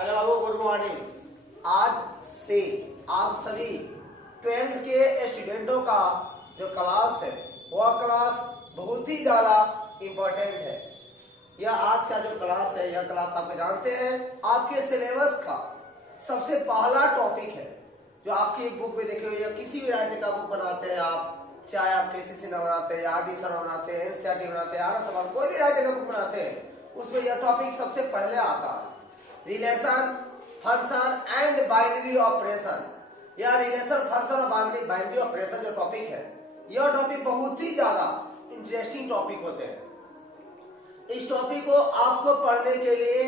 Hello बाबू, good morning. आज से आप सभी 12th के स्टूडेंटों का जो क्लास है वह क्लास बहुत ही ज्यादा इम्पोर्टेंट है। यह आज का जो क्लास है, यह क्लास आप जानते हैं आपके सिलेबस का सबसे पहला टॉपिक है जो आपकी एक बुक में देखे हुए या किसी भी राइटिंग का बुक बनाते हैं आप, चाहे आप केसीसी न बनाते हैं, आरडी सर बनाते हैं, एनसीईआरटी बनाते हैं, आरएस सवाल कोई भी राइटिंग का बुक बनाते हैं, उसमें यह टॉपिक सबसे पहले आता है। Relation, function and binary operation. यह रिलेशन, फंक्शन और बाइनरी ऑपरेशन जो टॉपिक है, यह टॉपिक बहुत ही ज्यादा इंटरेस्टिंग टॉपिक होते हैं। इस टॉपिक को आपको पढ़ने के लिए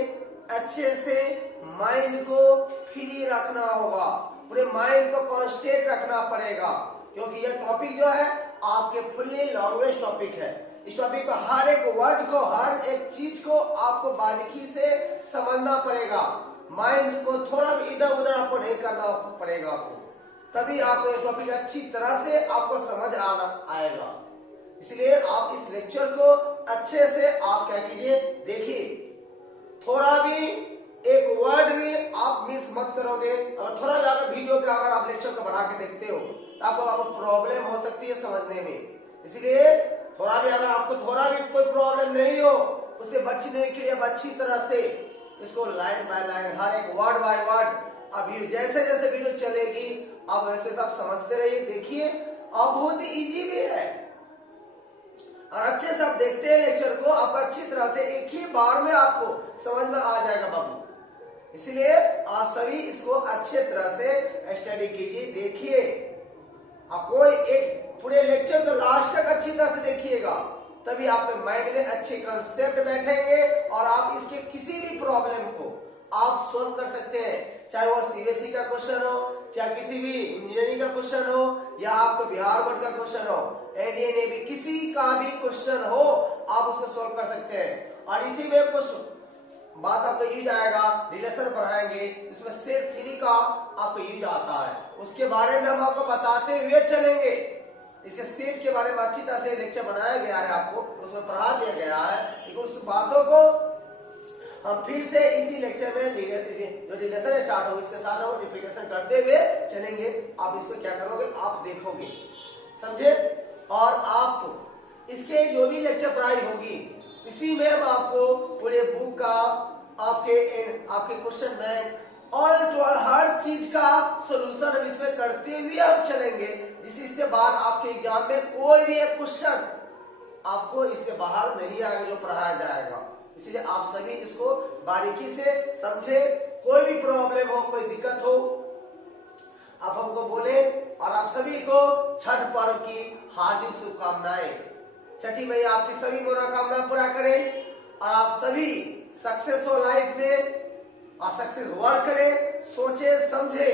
अच्छे से माइंड को फ्री रखना होगा, पूरे माइंड को कॉन्स्टेंट रखना पड़ेगा, क्योंकि यह टॉपिक जो है आपके फुल्ली लैंग्वेज टॉपिक है। इस टॉपिक को हर एक वर्ड को, हर एक चीज को आपको बारीकी से समझना पड़ेगा। माइंड को थोड़ा भी इधर उधर आपको नहीं करना पड़ेगा आपको, तभी आपको ये टॉपिक अच्छी तरह से आपको समझ आएगा। इसलिए आप इस लेक्चर को अच्छे से आप क्या कीजिए, देखिए, थोड़ा भी एक वर्ड भी आप मिस मत करोगे। अगर थोड़ा भी अगर वीडियो का अगर आप लेक्चर को बना के देखते हो तो आपको प्रॉब्लम हो सकती है समझने में। इसलिए थोड़ा भी अगर आपको थोड़ा भी कोई प्रॉब्लम नहीं हो, उससे बचने के लिए अच्छी तरह से इसको लाइन बाय लाइन, हर एक वर्ड बाय वर्ड, अभी जैसे जैसे वीडियो चलेगी आप वैसे सब समझते रहिए, देखिए। और बहुत ही इजी भी है, और अच्छे से आप देखते हैं लेक्चर को, आपको अच्छी तरह से एक ही बार में आपको समझ में आ जाएगा बाबू। इसलिए आप सभी इसको अच्छे तरह से स्टडी कीजिए, देखिए। आपको एक पूरे लेक्चर को लास्ट तक अच्छी तरह से देखिएगा, तभी आपके माइंड में अच्छे कंसेप्ट बैठेंगे और आप इसके किसी भी प्रॉब्लम को आप सॉल्व कर सकते हैं। चाहे वो सीबीएसई का क्वेश्चन हो, चाहे किसी भी इंजीनियरिंग का क्वेश्चन हो, या आपको बिहार बोर्ड का क्वेश्चन हो, एनडीए किसी का भी क्वेश्चन हो, आप उसको सॉल्व कर सकते हैं। और इसी में कुछ बात आपको यूज आएगा, रिलेशन पढ़ाएंगे, इसमें सेट थ्री का आपको यूज आता है, उसके बारे में हम आपको बताते हुए चलेंगे। इसके सेट के बारे में अच्छी तरह से लेक्चर बनाया गया है, आपको उसमें पढ़ा दिया गया है, लेकिन उस बातों को हम फिर से इसी लेक्चर में जो रिलेशन स्टार्ट होगा इसके साथ हम रिपीटेशन करते हुए चलेंगे। आप इसको क्या करोगे, आप देखोगे, समझे। और आप इसके जो भी लेक्चर पढ़ाई होगी इसी में हम आपको पूरे बुक का आपके question bank all to all हर चीज का सॉल्यूशन हम इसमें करते हुए हम चलेंगे, जिससे बाद आपके एग्जाम में कोई भी एक क्वेश्चन आपको इससे बाहर नहीं आएगा जो पढ़ाया जाएगा। इसलिए आप सभी इसको बारीकी से समझे, कोई भी प्रॉब्लम हो, कोई दिक्कत हो, आप हमको बोले। और आप सभी को छठ पर्व की हार्दिक शुभकामनाएं। छठी मैया आपकी सभी मनोकामना पूरा करें और आप सभी सक्सेस हो लाइफ में, और सक्सेस वर्क करें, सोचे समझे,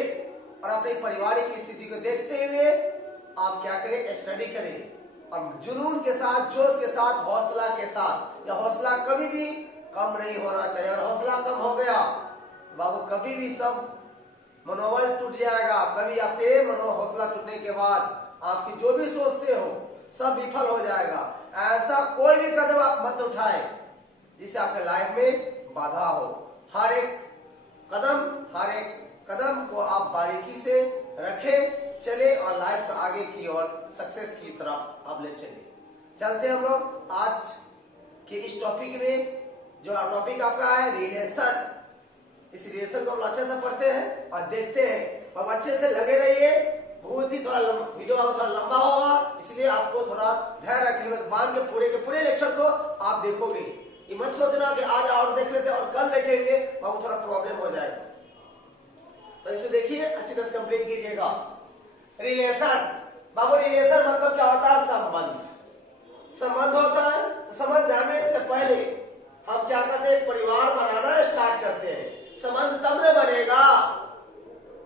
और अपने पारिवारिक स्थिति को देखते हुए आप क्या करें, स्टडी करें, और जुनून के साथ, जोश के साथ, हौसला के साथ। यह हौसला कभी भी कम नहीं होना चाहिए, और हौसला कम हो गया बाबू कभी भी सब मनोबल टूट जाएगा। कभी आपके हौसला टूटने के बाद आपकी जो भी सोचते हो सब विफल हो जाएगा। ऐसा कोई भी कदम आप मत उठाए जिससे आपके लाइफ में बाधा हो। हर एक कदम को आप बारीकी से रखें, चले, और लाइफ को आगे की ओर सक्सेस की तरफ आप ले चले। चलते हम लोग आज के इस टॉपिक में, जो टॉपिक आपका है रिलेशन। इस रिलेशन को हम अच्छे से पढ़ते हैं और देखते हैं, अब अच्छे से लगे रहिए। बहुत ही थोड़ा वीडियो थोड़ा लंबा होगा, इसलिए आपको थोड़ा ध्यान रखिए, बांध के पूरे लेक्चर को आप देखोगे। ये मत सोचना कि आज और देख लेते और कल देखेंगे, बाबू थोड़ा प्रॉब्लम हो जाएगा। तो इसे देखिए, अच्छी तरह से कंप्लीट कीजिएगा। रिलेशन बाबू, रिलेशन मतलब क्या होता है, संबंध होता है। समझ जाने से पहले हम क्या करते हैं, परिवार बनाना स्टार्ट करते हैं। संबंध तब न बनेगा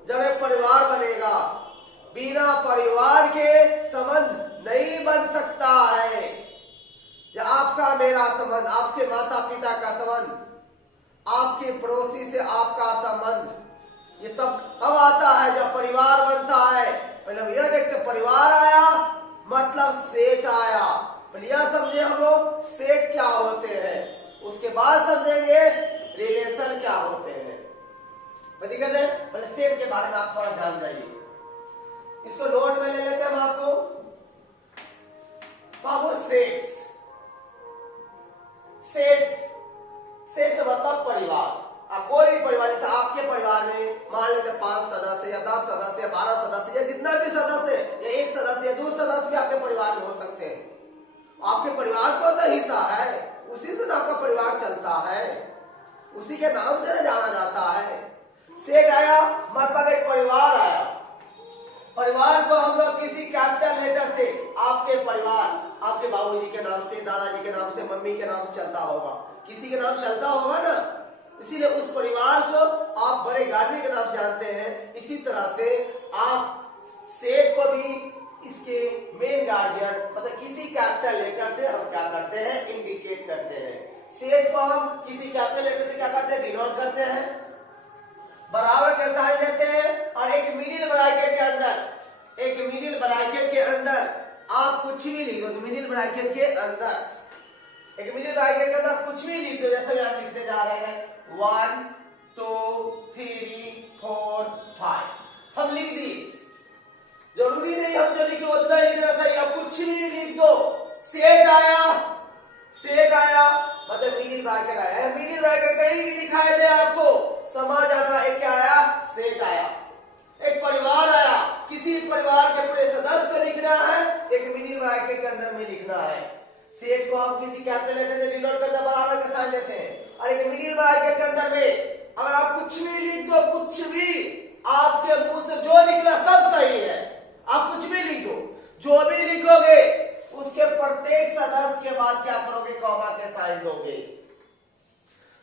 जब एक परिवार बनेगा, बिना परिवार के संबंध नहीं बन सकता है। जब आपका मेरा संबंध, आपके माता पिता का संबंध, आपके पड़ोसी से आपका संबंध, ये तब आता है जब परिवार बनता है। पहले हम यह देखते परिवार आया मतलब सेठ आया, पहले यह समझे हम लोग सेठ क्या होते हैं, उसके बाद समझेंगे रिलेशन क्या होते हैं। दिक्कत है? मतलब सेट के बारे में आप थोड़ा जान जाइए। इसको नोट में ले लेते हैं हम आपको। बाबू सेट्स, सेट्स, सेट्स मतलब परिवार। कोई भी परिवार, जैसे आपके परिवार में मान लीजिए 5 सदस्य या 10 सदस्य या 12 सदस्य या जितना भी सदस्य या 1 सदस्य या 2 सदस्य भी आपके परिवार में हो सकते हैं। आपके परिवार को तो हिस्सा है, उसी से आपका परिवार चलता है, उसी के नाम से जाना जाता है। सेट आया मतलब एक परिवार आया। परिवार को हम लोग किसी कैपिटल लेटर से, आपके परिवार आपके बाबूजी के नाम से, दादाजी के नाम से, मम्मी के नाम से चलता होगा, किसी के नाम चलता होगा ना, इसीलिए उस परिवार को आप बड़े गार्जियन के नाम जानते हैं। इसी तरह से आप सेट को भी इसके मेन गार्जियन मतलब किसी कैपिटल लेटर से हम क्या करते हैं, इंडिकेट करते हैं। सेट को हम किसी कैपिटल लेटर से क्या करते हैं, डिनोट करते हैं, बराबर का साइन देते हैं, और एक मिडिल ब्रैकेट के अंदर, एक मिडिल ब्रैकेट के अंदर आप कुछ भी लिख दो। मिडिल ब्रैकेट के अंदर, एक मिडिल ब्रैकेट के अंदर कुछ भी लिख दो, जैसे मैं आप लिखते जा रहे हैं 1 2 3 4 5 हम लिख दिए। जरूरी नहीं हम जो लिखे उतना ही लिखना सही, आप कुछ भी लिख दो। सेट आया, सेट आया मतलब मिडिल ब्रैकेट आया। मिडिल ब्रैकेट कहीं भी दिखाई दे आपको समझ आना, एक क्या आया, सेट आया। एक परिवार आया, किसी परिवार के पूरे सदस्य को लिखना है, एक मिडिल ब्रैकेट के अंदर में लिखना है। सेट को हम किसी कैपिटल लेटर से डिनोट करते हैं, बराबर का साइन देते हैं, और एक मिडिल ब्रैकेट के अंदर में अगर आप कुछ भी लिख दो, कुछ भी आपके मुंह से जो निकला सब सही है, आप कुछ भी लिख दो। जो भी लिखोगे उसके प्रत्येक सदस्य के बाद क्या करोगे, कॉमा के साइन दोगे।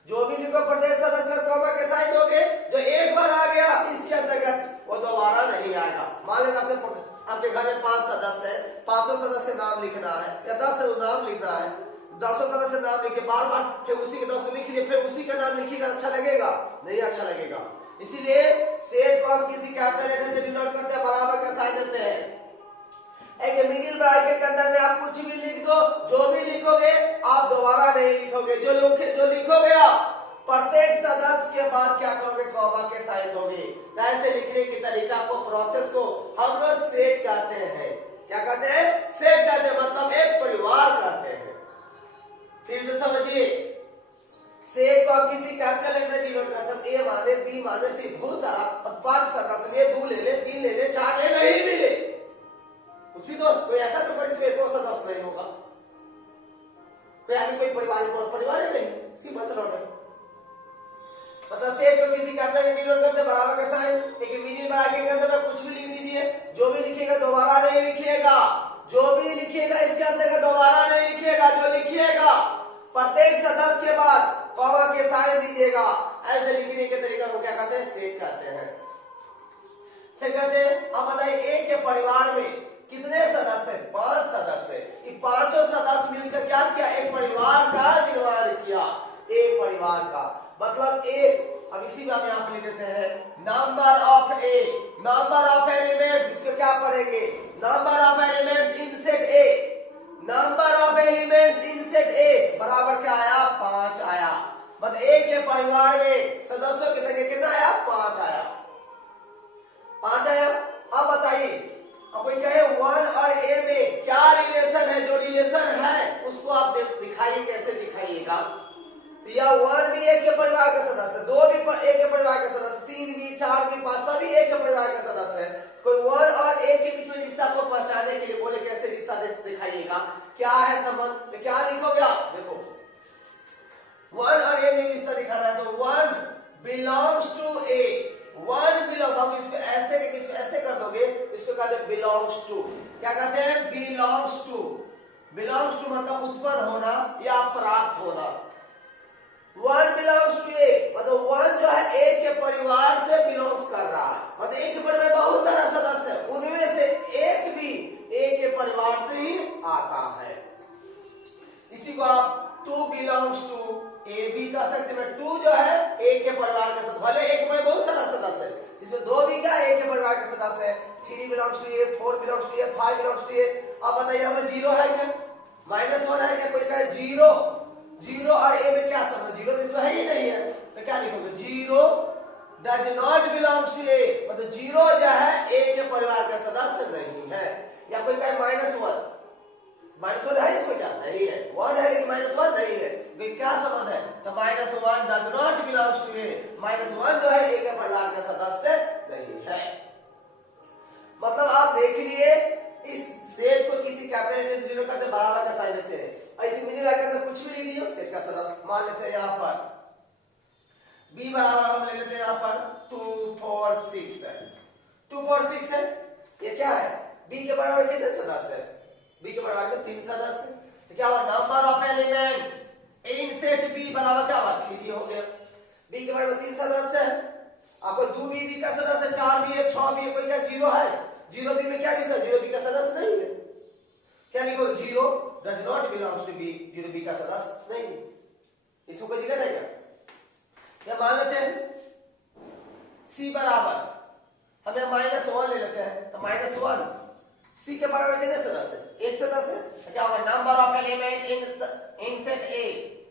जो भी लिखो प्रत्येक सदस्य में कॉमा के साइन दोगे। जो एक बार आ गया इसके अंतर्गत वो दोबारा नहीं आएगा। मान लें आपके घर में 5 सदस्य है, 500 सदस्य नाम लिखना है या 10 नाम लिखना है, 10 सदस्य नाम लिखे बार बार, फिर उसी के 10 लिख लिए, फिर उसी का नाम लिखिएगा, अच्छा लगेगा? नहीं अच्छा लगेगा। इसीलिए सेट को हम किसी कैपिटल लेटर से डिनोट करते हैं, बराबर का साइन देते हैं। एक मिडिल ब्रैकेट के अंदर में आप कुछ भी लिख दो, जो भी लिखोगे आप दोबारा नहीं लिखोगे। जो लिखोगे आप प्रत्येक सदस्य के बाद क्या करोगे, कॉमा के साइन दोगे। ऐसे लिखने की तरीका को, प्रोसेस को हम लोग सेट कहते हैं। क्या कहते हैं? सेट कहते हैं, मतलब एक परिवार कहते हैं। फिर से समझिए, सेट को हम किसी कैपिटल लेटर से डिनोट करते हैं। ए माने, बी माने, सी, बहुत सारा 5 सदस्य, 2 ले ले, 3 ले ले, 4 ले, नहीं भी ले, कुछ भी तो कोई ऐसा तो इसमें कोई सदस्य नहीं होगा, कोई आगे कोई परिवार ही नहीं, सिंपल सा लॉट है। मतलब सेट को किसी कैपिटल में डिनोट करते, बराबर का साइन, एक मिडिल ब्रैकेट के अंदर में कुछ भी लिख दीजिए। जो भी लिखिएगा दोबारा नहीं लिखिएगा, जो भी लिखिएगा इसके अंदर का दोबारा नहीं लिखिएगा। जो लिखिएगा प्रत्येक सदस्य के बाद कॉमा के साइन दीजिएगा। ऐसे लिखने के तरीका को क्या कहते हैं, सेट कहते हैं। सेट कहते हैं। अब बताइए, एक के परिवार में कितने सदस्य? 5 सदस्य। ये 5 सदस्य मिलकर क्या किया, एक परिवार का निर्माण किया। एक परिवार का मतलब एक, अब इसी में हम यहाँ पे लिख देते हैं number of A, number of elements, इसको क्या पढ़ेंगे, number of elements in set A, number of elements in set ए बराबर क्या आया, 5 आया। मतलब ए के परिवार में सदस्यों की संख्या कितना आया, 5 आया, 5 आया। अब बताइए, अब कोई कहे 1 और ए में क्या रिलेशन है, जो रिलेशन है उसको आप दिखाइए, कैसे दिखाइएगा। या 1 भी एक के परिवार का सदस्य, 2 भी एक के परिवार का सदस्य, 3 भी, 4 भी, 5 सभी एक के परिवार का सदस्य है। कोई 1 और ए के बीच में रिश्ता को पहचानने के लिए बोले कैसे रिश्ता दिखाइएगा, क्या है संबंध, तो क्या लिखोगे आप, देखो 1 और ए में रिश्ता दिखाना है तो 1 बिलोंग्स टू ए, 1 बिलोंग, हम इसको ऐसे कर दोगे, इसको कहते हैं बिलोंग्स टू। क्या कहते हैं, बिलोंग्स टू। बिलोंग्स टू मतलब उत्पन्न होना या प्राप्त होना। 1 बिलोंग्स टू ए मतलब 1 जो है ए के परिवार से बिलोंग्स कर रहा है, मतलब एक के परिवार बहुत सारा सदस्य है, उनमें से एक भी ए के परिवार से ही आता है। इसी को आप 2 बिलोंग्स टू ए भी कह सकते हैं। 2 जो है ए के परिवार का सदस्य, भले एक में बहुत सारा सदस्य है, इसमें 2 भी क्या ए के परिवार का सदस्य है। 3 belongs to A, 4 belongs to A, 5 belongs to A. अब बताइए हमें 0 है क्या, -1 है क्या, कोई कहे 0 और ए में क्या संबंध, 0 तो इसमें है ही नहीं है, तो क्या लिखोगे, 0 डज नॉट बिलोंग्स टू ए, मतलब जीरो जो है ए के परिवार का सदस्य नहीं है। या कोई कहे -1, -1 है इसमें क्या? नहीं है। 1 है लेकिन -1 नहीं है, तो क्या संबंध है? तो -1 डज नॉट बिलोंग्स टू ए, -1 जो है ए के परिवार का सदस्य नहीं है। मतलब आप देख लिए इस सेट को किसी कैपिटल डिनोट करते बराबर का साइन देते हैं। ऐसे मिनी के अंदर कुछ भी नहीं दिए, सेट का सदस्य मान लेते हैं। यहां पर b बराबर हम ले लेते हैं यहां पर 2 4 6 है। 2 4 6 है, ये क्या है? b के बराबर कितने सदस्य है? b के बराबर में 3 सदस्य है। तो क्या हुआ? Number of elements in set b बराबर क्या हुआ? 3 हो गया। b के बराबर 3 सदस्य है। आपको 2b b का सदस्य 4b है, 6b है, कोई क्या 0 है? 0b में क्या लिखा? 0b का सदस्य नहीं है। क्या लिखो? 0 does not belongs to b, 0b का सदस्य नहीं। इसमें कोई दिक्कत है क्या? क्या मान लेते हैं c बराबर हमें -1 ले लेते हैं, तो -1 c के बराबर कितने सदस्य? एक सदस्य। तो क्या होगा? Number of element in set a,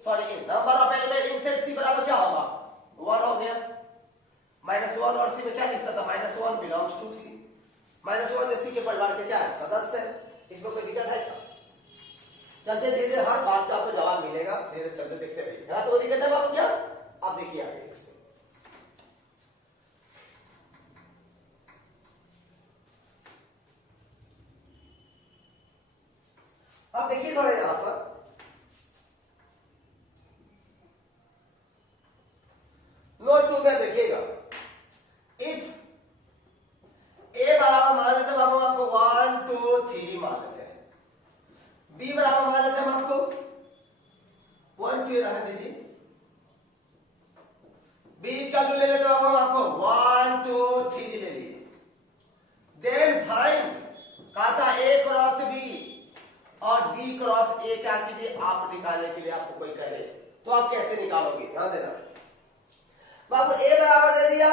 sorry number of element in set c बराबर क्या होगा? 1 हो गया। -1 और c में क्या लिखता था? -1 बिलोंग्स टू c, -1 जो c के परिवार के क्या है? सदस्य है। इसमें कोई दिक्कत है क्या? चलते धीरे धीरे हर बात का आपको जवाब मिलेगा, धीरे चलते देखते रहिए। यहां तो दिक्कत है बाबू क्या? आप देखिए आगे इसमें। अब देखिए थोड़ा यहां पर नोट 2 में देखिएगा, इफ a बराबर मान लेते हैं बाबू आपको 1 2 3 मान लेते हैं, b बराबर मान लेते हैं हम आपको 1 2 रहने दीजिए, बीच का ले लेते हैं आपको 1 2 3 ले लीजिए। देन फाइंड कहा था a क्रॉस b और b क्रॉस a क्या कीजिए आप निकालने के लिए आपको कोई करे तो आप कैसे निकालोगे? ध्यान देना बाबू। a बराबर दे दिया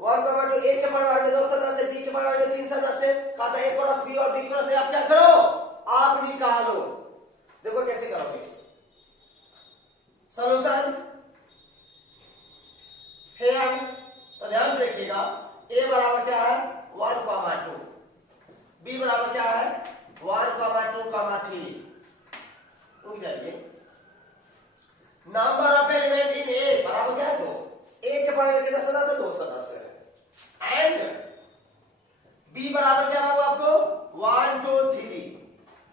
1 2 a के बराबर में 2 सदस्य, b के बराबर में 3 सदस्य। कहा था a क्रॉस b और b क्रॉस a आप क्या करो? आप निकालो। देखो कैसे करोगे सॉल्यूशन है। तो ध्यान से देखिएगा, a बराबर क्या है? 1 2, b बराबर क्या है? 1 2 3। रुक जाइए। Number of element in a बराबर क्या है? 2। a के बराबर कितने सदस्य? 2 सदस्य है। एंड b बराबर क्या होगा आपको? 1 2 3।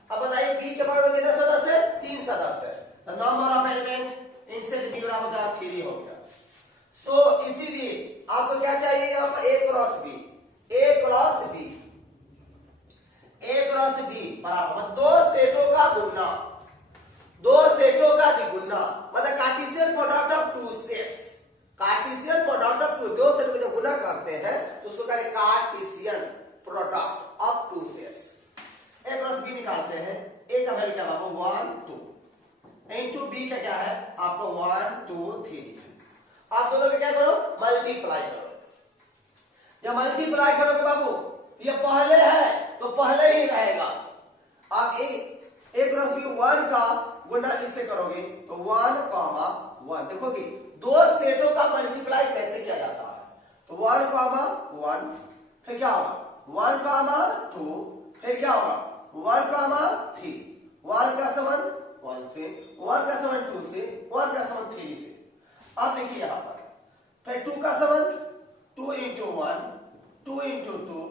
अब बताइए b के बराबर कितने सदस्य है? 3 सदस्य है। तो number of element in set b बराबर क्या? 3 हो गया। सो इसीलिए आपको क्या चाहिए यहां पर? a cross b, a cross b, a cross b बराबर 2 सेटों का गुणा, 2 सेटों का द्विगुणा, मतलब Cartesian product of 2 sets. Cartesian product of 2 set को जब गुणा करते हैं तो उसको कहते हैं Cartesian product of 2 sets. a cross b निकालते हैं, a का वैल्यू क्या होगा? 1 2 इनटू b का क्या है आपको? 1 2 3। आप दोनों का क्या करो? मल्टीप्लाई करो। जब मल्टीप्लाई करोगे बाबू ये पहले है तो पहले ही रहेगा। आप a क्रॉस b 1 का गुणा इससे करोगे तो 1 1 देखोगे 2 सेटों का मल्टीप्लाई कैसे किया जाता है? तो 1 1 फिर क्या होगा? 1 2 फिर क्या होगा? 1 3। 1 का समान 1 से, 1 का समान 2 से, 1 का समान 3 से। अब देखिए यहां पर फिर 2 का समान 2 इंटू 1 2 इंटू 2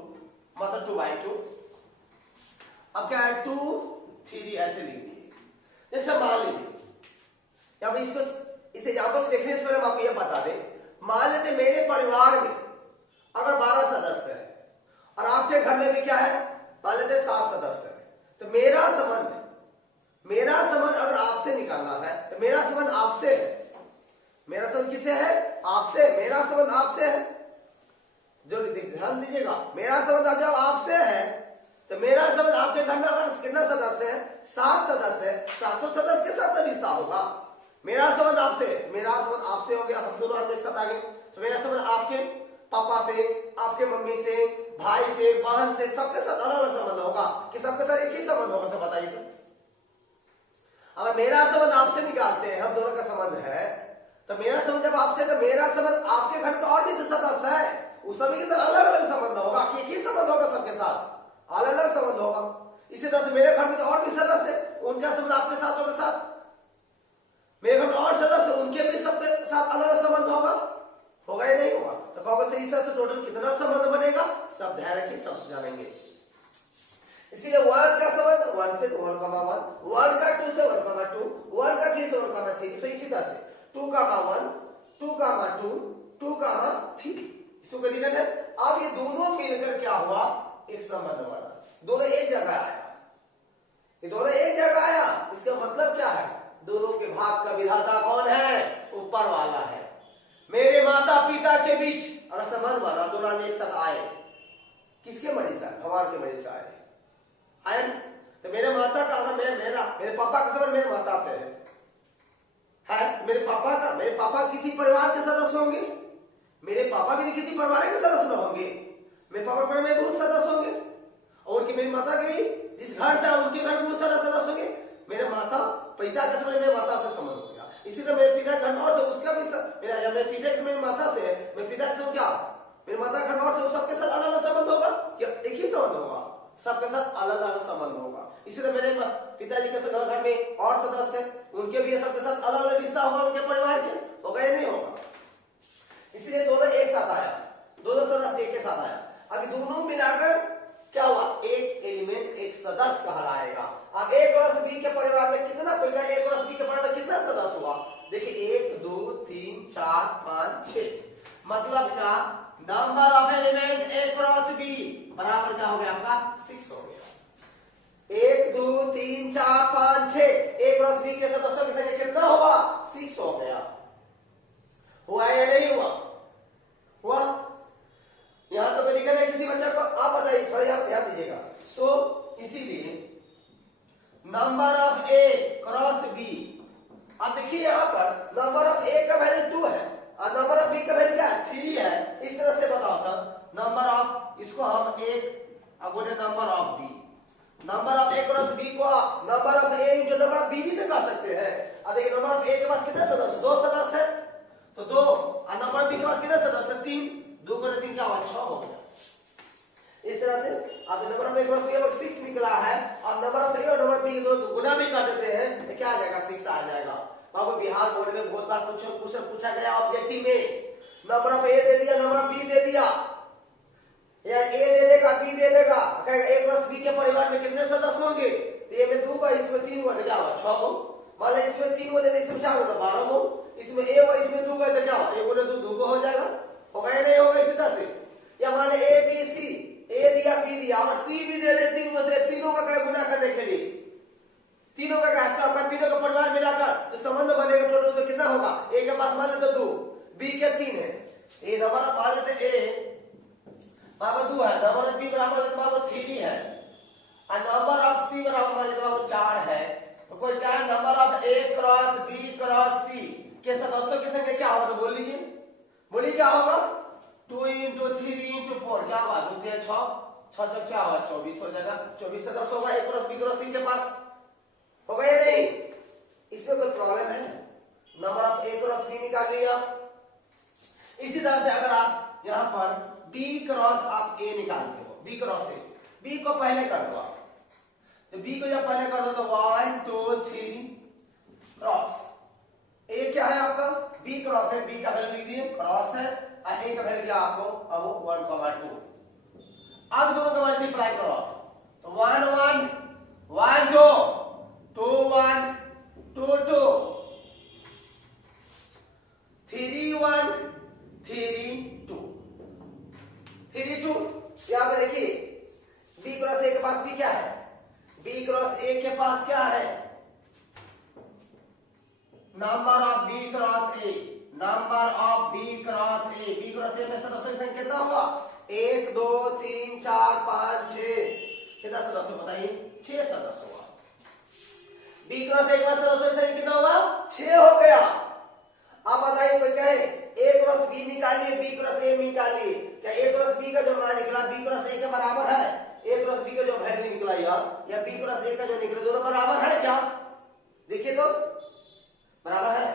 मतलब 2/2। अब क्या है? 2 3 ऐसे लिख दिए। जैसे मान लीजिए अब इसको इस एग्जाम्पल को देखने से पहले हम आपको यह बता दें, मान लेते मेरे परिवार में अगर 12 सदस्य है और आपके घर में भी क्या है? मान लेते 7 सदस्य है। तो मेरा संबंध अगर आपसे निकालना है तो मेरा संबंध आपसे है। मेरा संबंध किससे है? आपसे। मेरा संबंध आपसे है। जो ध्यान दीजिएगा, मेरा संबंध जब आपसे है तो मेरा संबंध आपके घर में अगर कितना सदस्य है? 7 सदस्य है। 7 सदस्य के साथ रिश्ता होगा। मेरा संबंध आपसे, मेरा संबंध आपसे हो गया, हम दोनों आदमी एक साथ आ गए। तो मेरा संबंध आपके पापा से, आपके मम्मी से, भाई से, बहन से, सबके साथ अलग अलग संबंध होगा कि सबके साथ एक ही संबंध होगा? सब बताइए तो। अगर मेरा संबंध आपसे निकालते हैं, हम दोनों का संबंध है, तो मेरा संबंध जब आपसे, तो मेरा संबंध आपके घर में तो और भी साथ उस सभी के साथ अलग अलग संबंध होगा, एक ही संबंध होगा, सबके साथ अलग अलग संबंध होगा। इसी तरह से मेरे घर में तो और भी सदस्य है, उनका संबंध आपके साथ होगा साथ। मेरे घर में और सदस्य, उनके भी सबके साथ अलग अलग संबंध होगा या नहीं होगा? तो कहोगे से इस तरह से टोटल कितना संबंध बनेगा, सब ध्यान रखिए, सब जानेंगे। इसीलिए 1 का संबंध 1 से 1,1, 1 का 2 से 1,2, 1 का 3 से 1,3, फिर इसी तरह से 2,1, 2,2, 2,3। इसको कोई दिक्कत है? अब ये दोनों मिलकर क्या हुआ, एक संबंध बना, दोनों एक जगह आया, ये दोनों एक जगह आया। इसका मतलब क्या है, दोनों के भाग का विधाता कौन है, ऊपर वाला है। मेरे माता पिता के बीच अगर संबंध बना, दोनों एक साथ आए, किसके मर्जी से? भगवान के मर्जी से आए। तो मेरे माता का मेरे पापा का संबंध मेरे माता से है, मेरे पापा किसी परिवार के सदस्य होंगे, मेरे पापा भी किसी परिवार के सदस्य न होंगे, मेरे पापा परिवार में बहुत सदस्य होंगे, और उनकी मेरी माता के भी जिस घर से उनके घर में बहुत सारा सदस्य होंगे। मेरे माता पिता के समय मेरे माता से संबंध हो गया, इसी तरह मेरे पिता के घर से उसका भी मेरे पिता के समय माता से है, मेरे पिता के समय क्या मेरे माता के घर से सबके साथ अलग अलग संबंध होगा या एक ही संबंध होगा? सबके साथ अलग अलग संबंध होगा। इसी तरह मेरे पिताजी के घर में और सदस्य हैं, उनके भी सबके साथ अलग अलग रिश्ता होगा, उनके परिवार के होगा या नहीं होगा? इसलिए दोनों एक साथ आया, दोनों सदस्य एक के साथ आया। अभी दोनों मिलाकर क्या हुआ, एक एलिमेंट, एक सदस्य कहलाएगा। अब A क्रॉस B के परिवार में कितना, कोई कहे A क्रॉस B के परिवार में कितना सदस्य हुआ? देखिए 1 2 3 4 5 6, मतलब क्या, number of element A cross B बराबर क्या हो गया आपका, 6 हो गया। 1 2 3 4 5 6, A क्रॉस B के सदस्यों की संख्या कितना हुआ, 6 हो गया। हुआ या नहीं हुआ? हुआ। यहां तो कोई दिक्कत है किसी बच्चे को? आप बताइए, थोड़ा यहाँ ध्यान दीजिएगा। इसीलिए number of A cross B, अब देखिए यहाँ पर नंबर ऑफ A का वैल्यू 2 है और नंबर ऑफ B का वैल्यू क्या है, 3 है। इस तरह से बताओ था नंबर ऑफ, इसको हम अब बोले number of B, number of A cross B को आप number of A into number of B भी तो कर सकते हैं। अब देखिए नंबर ऑफ A के पास कितने सदस्य, 2 सदस्य है, तो 2, और नंबर ऑफ B के पास कितने सदस्य, 3, 2 गुना 3 क्या हुआ, 6 हो गया। इस तरह से अब number of A cross B 6 निकला है, और नंबर ऑफ A और नंबर B दोनों गुना भी कर देते हैं, तो क्या आ जाएगा, 6 आ जाएगा। बाबू बिहार बोर्ड में बहुत बार क्वेश्चन पूछा गया ऑब्जेक्टिव में, नंबर ऑफ A दे दिया, नंबर ऑफ B दे दिया, या A दे देगा, B दे देगा, कहेगा A क्रॉस B के परिवार में कितने सदस्य होंगे, तो A में 2 का, इसमें 3 हुआ, क्या हुआ, 6 हो। मान लो इसमें 3 हो जाए, इसमें 4 होगा, 12 हो। इसमें A हुआ, इसमें 2 का, तो क्या हुआ, 1 बोले तो 2 हो जाएगा, होगा या नहीं होगा? इसी तरह से या मान लो A B C, A दिया, B दिया और C भी दे दे, 3 में से तीनों का क्या गुना करने के लिए, तीनों का क्या, आपका तीनों का परिवार मिलाकर तो संबंध बनेगा, टोटल से कितना होगा, A के पास मान लेते 2, B के 3 है, A नंबर मान लेते A बराबर 2 है, नंबर ऑफ B बराबर लेते बराबर 3 है, और नंबर ऑफ C बराबर मान लेते बराबर 4 है। तो कोई क्या है, number of A cross B cross C के सदस्यों की संख्या क्या होगा, तो बोल लीजिए, बोलिए क्या होगा, 2 इंटू 3 इंटू 4 क्या होगा, 2 3 6, 6 6 क्या होगा, 24 हो जाएगा। 24 सदस्य होगा A cross B cross C के पास, होगा या नहीं? इसमें कोई प्रॉब्लम है? Number of A cross B निकाल लिया। इसी तरह से अगर आप यहाँ पर B क्रॉस आप A निकालते हो, B क्रॉस A, B को पहले कर दो आप, तो B को जब पहले कर दो तो 1 2 3 क्रॉस A क्या है आपका, B क्रॉस है, B का वैल्यू लिख दिए, क्रॉस है, और A का वैल्यू क्या आपको, अब 1 2। अब दोनों का मल्टीप्लाई करो, तो 1 1 1 2 2 1 2 2 3 1 3 2 3 2। यहां पर देखिए B क्रॉस A के पास भी क्या है, B क्रॉस A के पास क्या है, number of B cross A, number of B cross A, B cross A में सदस्यों की संख्या कितना होगा, 1 2 3 4 5 6, कितना सदस्य बताइए, 6 सदस्य हुआ। B क्रॉस A के पास सदस्यों की संख्या कितना हुआ, 6 हो गया। अब बताइए कोई कहे A क्रॉस B निकालिए, B क्रॉस A निकालिए, क्या A क्रॉस B का जो मान निकला B क्रॉस A के बराबर है, A क्रॉस B का जो वैल्यू निकला या B क्रॉस A का जो निकला, दोनों बराबर है क्या, देखिए तो बराबर है।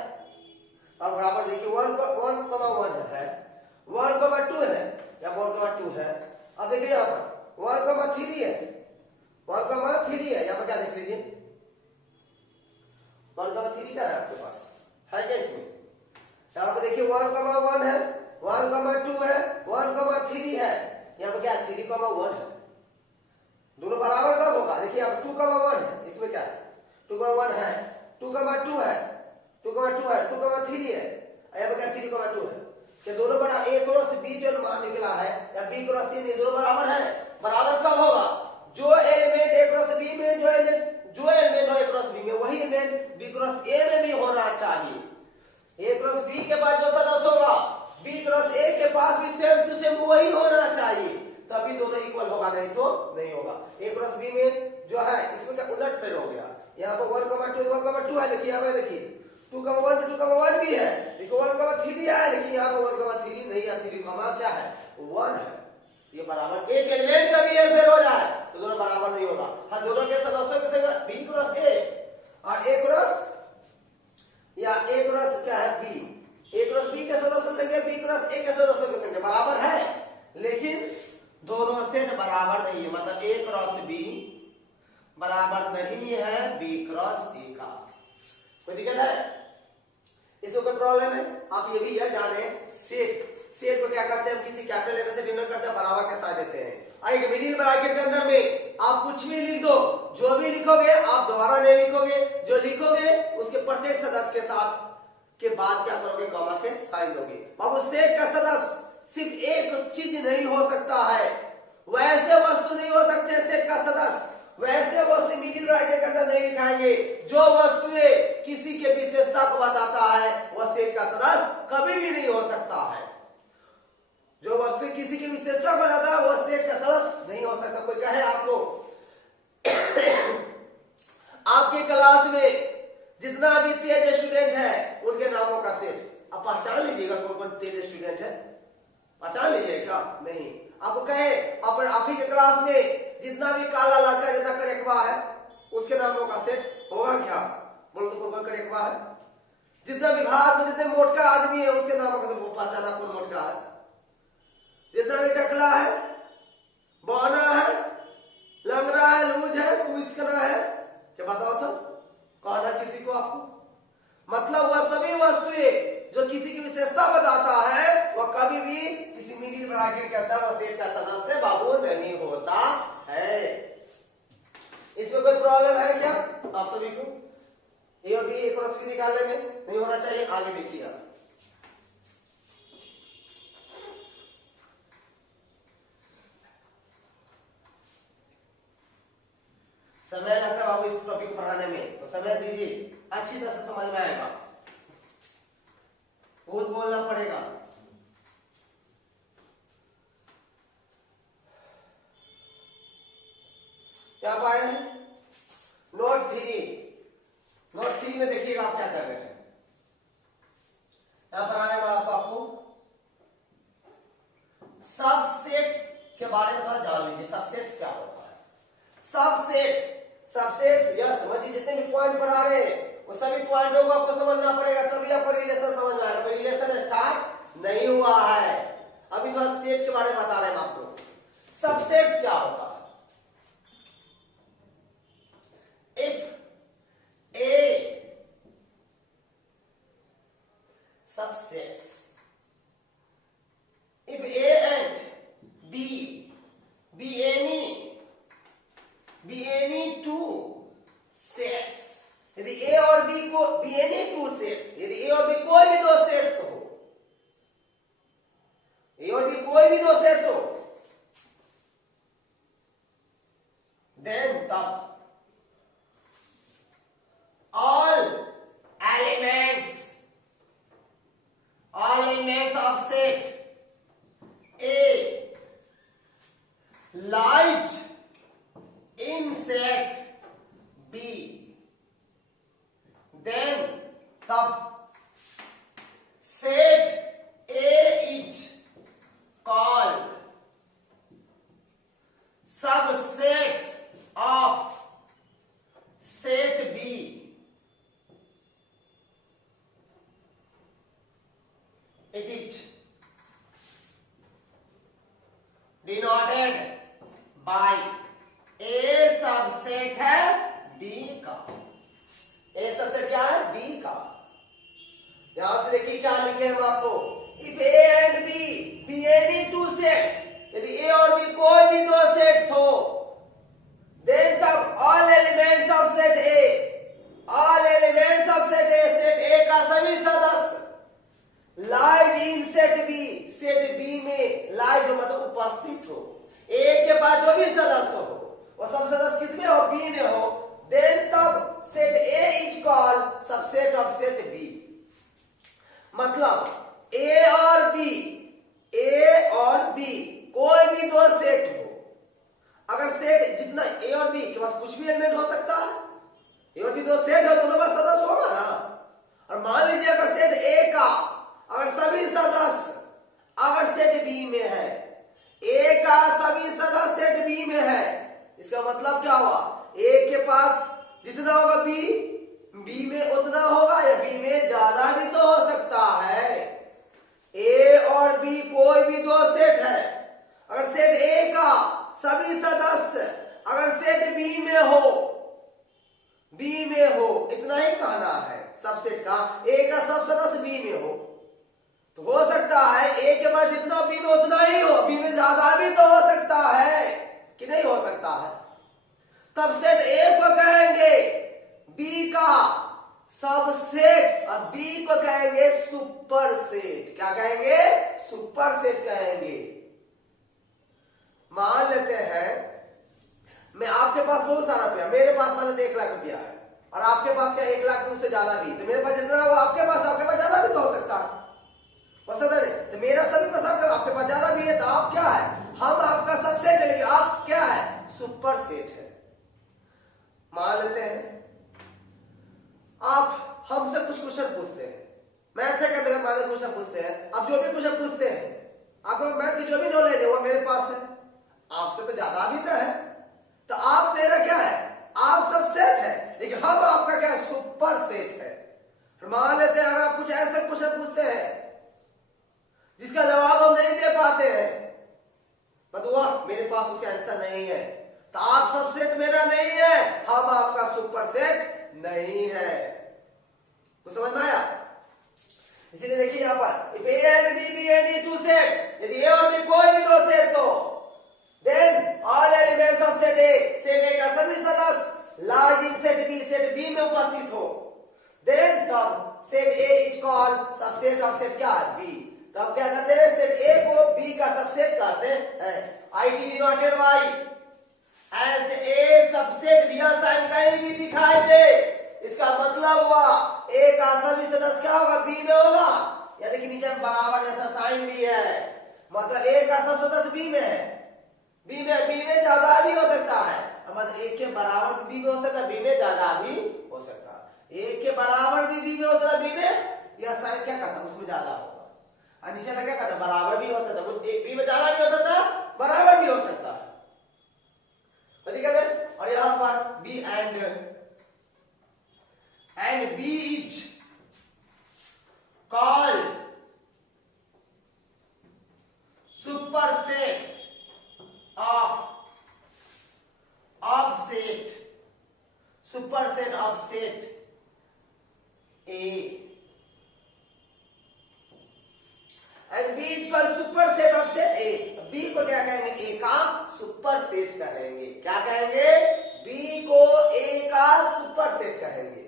अब बराबर देखिए 1 1 है, 1 2 है, या देखिए यहाँ पर 1,3 है, 1,3 है, यहाँ पर क्या देख लीजिए 1,3 क्या है आपके पास, है क्या इसमें? यहाँ पे देखिए 1,1 है, 1,2 है, 1,3 है, यहाँ पे क्या 3,1 है। दोनों बराबर कब होगा? देखिए यहाँ 2,1 है, इसमें क्या है 2,1 है, 2,2 है, 2,2 है, 2,3 है, यहाँ पे क्या 3,2 है। कि दोनों बड़ा ए क्रॉस बी जो मान निकला है या बी क्रॉस सी दोनों बराबर है। बराबर कब होगा? जो एलिमेंट ए क्रॉस बी में जो एलिमेंट हो ए क्रॉस बी में वही एलिमेंट बी क्रॉस ए में भी होना चाहिए। ए क्रॉस बी के पास जो सदस्य होगा बी क्रॉस ए के पास भी सेम टू सेम वही होना चाहिए, तभी दोनों इक्वल होगा, नहीं तो नहीं होगा। ए क्रॉस बी में जो है इसमें क्या उलट फेर हो गया, यहाँ पर 1,2 है, लेकिन यहाँ पे देखिए 2,1 2,1 भी है, देखो 1,3 है, लेकिन यहाँ पर 1,3 नहीं है, 3 क्या है 1 है। ये बराबर एक एलिमेंट का भी हेरफेर हो जाए तो दोनों बराबर नहीं होगा। हाँ, दोनों के सदस्यों के संख्या बी क्रॉस ए और ए क्रॉस या ए क्रॉस क्या है बी, ए क्रॉस बी के सदस्यों संख्या बी क्रॉस ए के सदस्यों की संख्या बराबर है, लेकिन दोनों सेट बराबर नहीं है। मतलब ए क्रॉस बी बराबर नहीं है बी क्रॉस ए का। कोई दिक्कत है? इसमें कोई प्रॉब्लम है? आप ये भी यह जाने सेट को क्या करते हैं, हम किसी कैपिटल लेटर से डिनोट करते हैं, बराबर के साथ देते हैं। और एक मिडिल ब्रैकेट के अंदर में आप कुछ भी लिख दो, जो भी लिखोगे आप दोबारा नहीं लिखोगे, जो लिखोगे उसके प्रत्येक सदस्य के साथ के बाद क्या करोगे, कॉमा के साइन दोगे। बाबू सेट का सदस्य सिर्फ एक चीज नहीं हो सकता है, वैसे वस्तु नहीं हो सकते सेट का सदस्य, वैसे वस्तु मिडिल ब्रैकेट के अंदर नहीं लिखाएंगे। जो वस्तुएं किसी के विशेषता को बताता है वह सेट का सदस्य कभी भी नहीं हो सकता है। जो वस्तु किसी की विशेषता को बताता है वह सेट का सदस्य नहीं हो सकता। कोई कहे आपको आपके क्लास में जितना भी तेज स्टूडेंट है उनके नामों का सेट, आप पहचान लीजिएगा कौन कौन तेज स्टूडेंट है, पहचान लीजिएगा क्या? नहीं। आपको कहे आप ही के क्लास में जितना भी काला लड़का जितना करेक्वा है उसके नामों का सेट होगा क्या? बोलो तो कौन करेक्वा है? जितना भी भारत में जितने मोटका आदमी है उसके नामों का पहचाना कौन मोटका है? जितना भी टकला है, बौना है, लंगड़ा है, लूज है, कुइस्कना है, क्या बताओ तो कहना किसी को आपको? मतलब वह सभी वस्तुएं जो किसी की विशेषता बताता है वह कभी भी किसी मिडिल ब्रैकेट के अंदर वह सेट का सदस्य बाबू नहीं होता है। इसमें कोई प्रॉब्लम है क्या आप सभी को? ए और बी एक क्रॉस बी निकालने में नहीं होना चाहिए। आगे देखिए आप समय लगता है बाबू इस टॉपिक को पढ़ाने में, तो समय दीजिए, अच्छी तरह से समझ में आएगा, बहुत बोलना पड़ेगा। क्या पाए हैं? नोट 3 में देखिएगा आप क्या कर रहे हैं। यहां पर आने वाला आपको सबसेट्स के बारे में थोड़ा जान लीजिए। सबसेट्स क्या होता है? सबसेट्स यस समझिए, जितने भी पॉइंट पर आ रहे हैं वो सभी पॉइंटों को आपको समझना पड़ेगा, तभी आपको रिलेशन समझ में आएगा। रिलेशन स्टार्ट नहीं हुआ है, अभी थोड़ा सेट के बारे में बता रहे हैं आपको। सबसेट्स क्या होता है? If A subsets, if A and B be any two sets, यदि A और B को be any two sets, यदि A और B कोई भी दो सेट्स हो, A और B कोई भी दो सेट्स हो, then तब all elements of set A lies in set B, then तब set A is called subsets of set B. It is denoted by A subset है बी का। ए सबसेट क्या है? बी का। यहां से देखिए क्या लिखे हम आपको, if A and B any two sets, यदि ए और बी कोई भी दो सेट्स हो, देन तब all elements of set A, all elements of set A, set A का सभी सदस्य lies in set B, set B में लाइज हो मतलब उपस्थित हो, ए के पास जो भी सदस्य हो वो सब सदस्य किसमें हो? बी में हो, देन तब set A is called subset of set B. मतलब ए और बी कोई भी दो सेट हो, अगर सेट जितना ए और बी के पास कुछ भी एलिमेंट हो सकता है, ए और बी दो सेट हो, दोनों पास सदस्य होगा ना। और मान लीजिए अगर सेट ए का अगर सभी सदस्य अगर सेट बी में है, ए का सभी सदस्य सेट बी में है, इसका मतलब क्या हुआ? ए के पास जितना होगा बी में उतना होगा, या बी में ज्यादा भी तो हो सकता है। ए और बी कोई भी दो सेट है, अगर सेट ए का सभी सदस्य अगर सेट बी में हो, इतना ही कहना है सबसेट का, ए का सब सदस्य बी में हो, तो हो सकता है ए के पास जितना बी में उतना ही हो, बी में ज्यादा भी तो हो सकता है कि नहीं हो सकता है। तब सेट ए को कहेंगे बी का सबसेट और बी को कहेंगे सुपर सेट। क्या कहेंगे? सुपर सेट कहेंगे। मान लेते हैं मैं आपके पास बहुत सारा रुपया, मेरे पास मान लेते 1 लाख रुपया है और आपके पास क्या 1 लाख उससे ज्यादा भी, तो मेरे पास जितना हो आपके पास ज्यादा भी तो हो सकता है, तो मेरा सभी प्रसाद आपके पास ज्यादा भी है, तो आप क्या है? हम आपका सबसेट है, लेकिन आप क्या है? सुपर सेट है। मान लेते हैं आप हमसे कुछ क्वेश्चन पूछते हैं, मैथ से कहते हैं मान क्वेश्चन पूछते हैं, आप जो भी क्वेश्चन पूछते हैं, आपको मैथ की जो भी नॉलेज है वो मेरे पास है, आपसे तो ज्यादा भी तो है, तो आप मेरा क्या है? आप सबसेट है, लेकिन हम आपका क्या है? सुपर सेट है। फिर मान लेते हैं अगर आप कुछ ऐसे क्वेश्चन पूछते हैं जिसका जवाब हम नहीं दे पाते हैं, मतलब मेरे पास उसका आंसर नहीं है, तो आप सबसेट मेरा नहीं है, हम आपका सुपर सेट नहीं है। तो समझ में आया? इसीलिए देखिए यहां पर if A and B any two sets, यदि ए और बी कोई भी दो सेट्स हो, then all elements of set A का सभी सदस्य लाइज इन सेट बी में उपस्थित हो, देन तब set A is called subset of set क्या है? बी। तब क्या कहते हैं? सेट ए को बी का सबसेट कहते हैं। I D denoted by as A subset B, sign कहीं भी दिखाई दे, इसका मतलब हुआ ए का सभी सदस्य क्या होगा? बी में होगा। या देखिए नीचे बराबर जैसा साइन भी है, मतलब ए का सब सदस्य बी में है, बी में ज्यादा भी हो सकता है, मतलब ए के बराबर भी बी में हो सकता है, बी में ज्यादा भी हो सकता है, ए के बराबर भी बी में हो सकता है, बी में या साइन क्या करता है उसमें ज्यादा होगा, और नीचे लगा कहता बराबर भी हो सकता है, वो बी में ज्यादा भी हो सकता है, बराबर भी हो सकता है, ठीक है। और यहां पर B and B is called super sets of set, super set of set A, and B is called super set of set A. B को क्या कहेंगे? ए का सुपर सेट कहेंगे। क्या कहेंगे? बी को ए का सुपर सेट कहेंगे।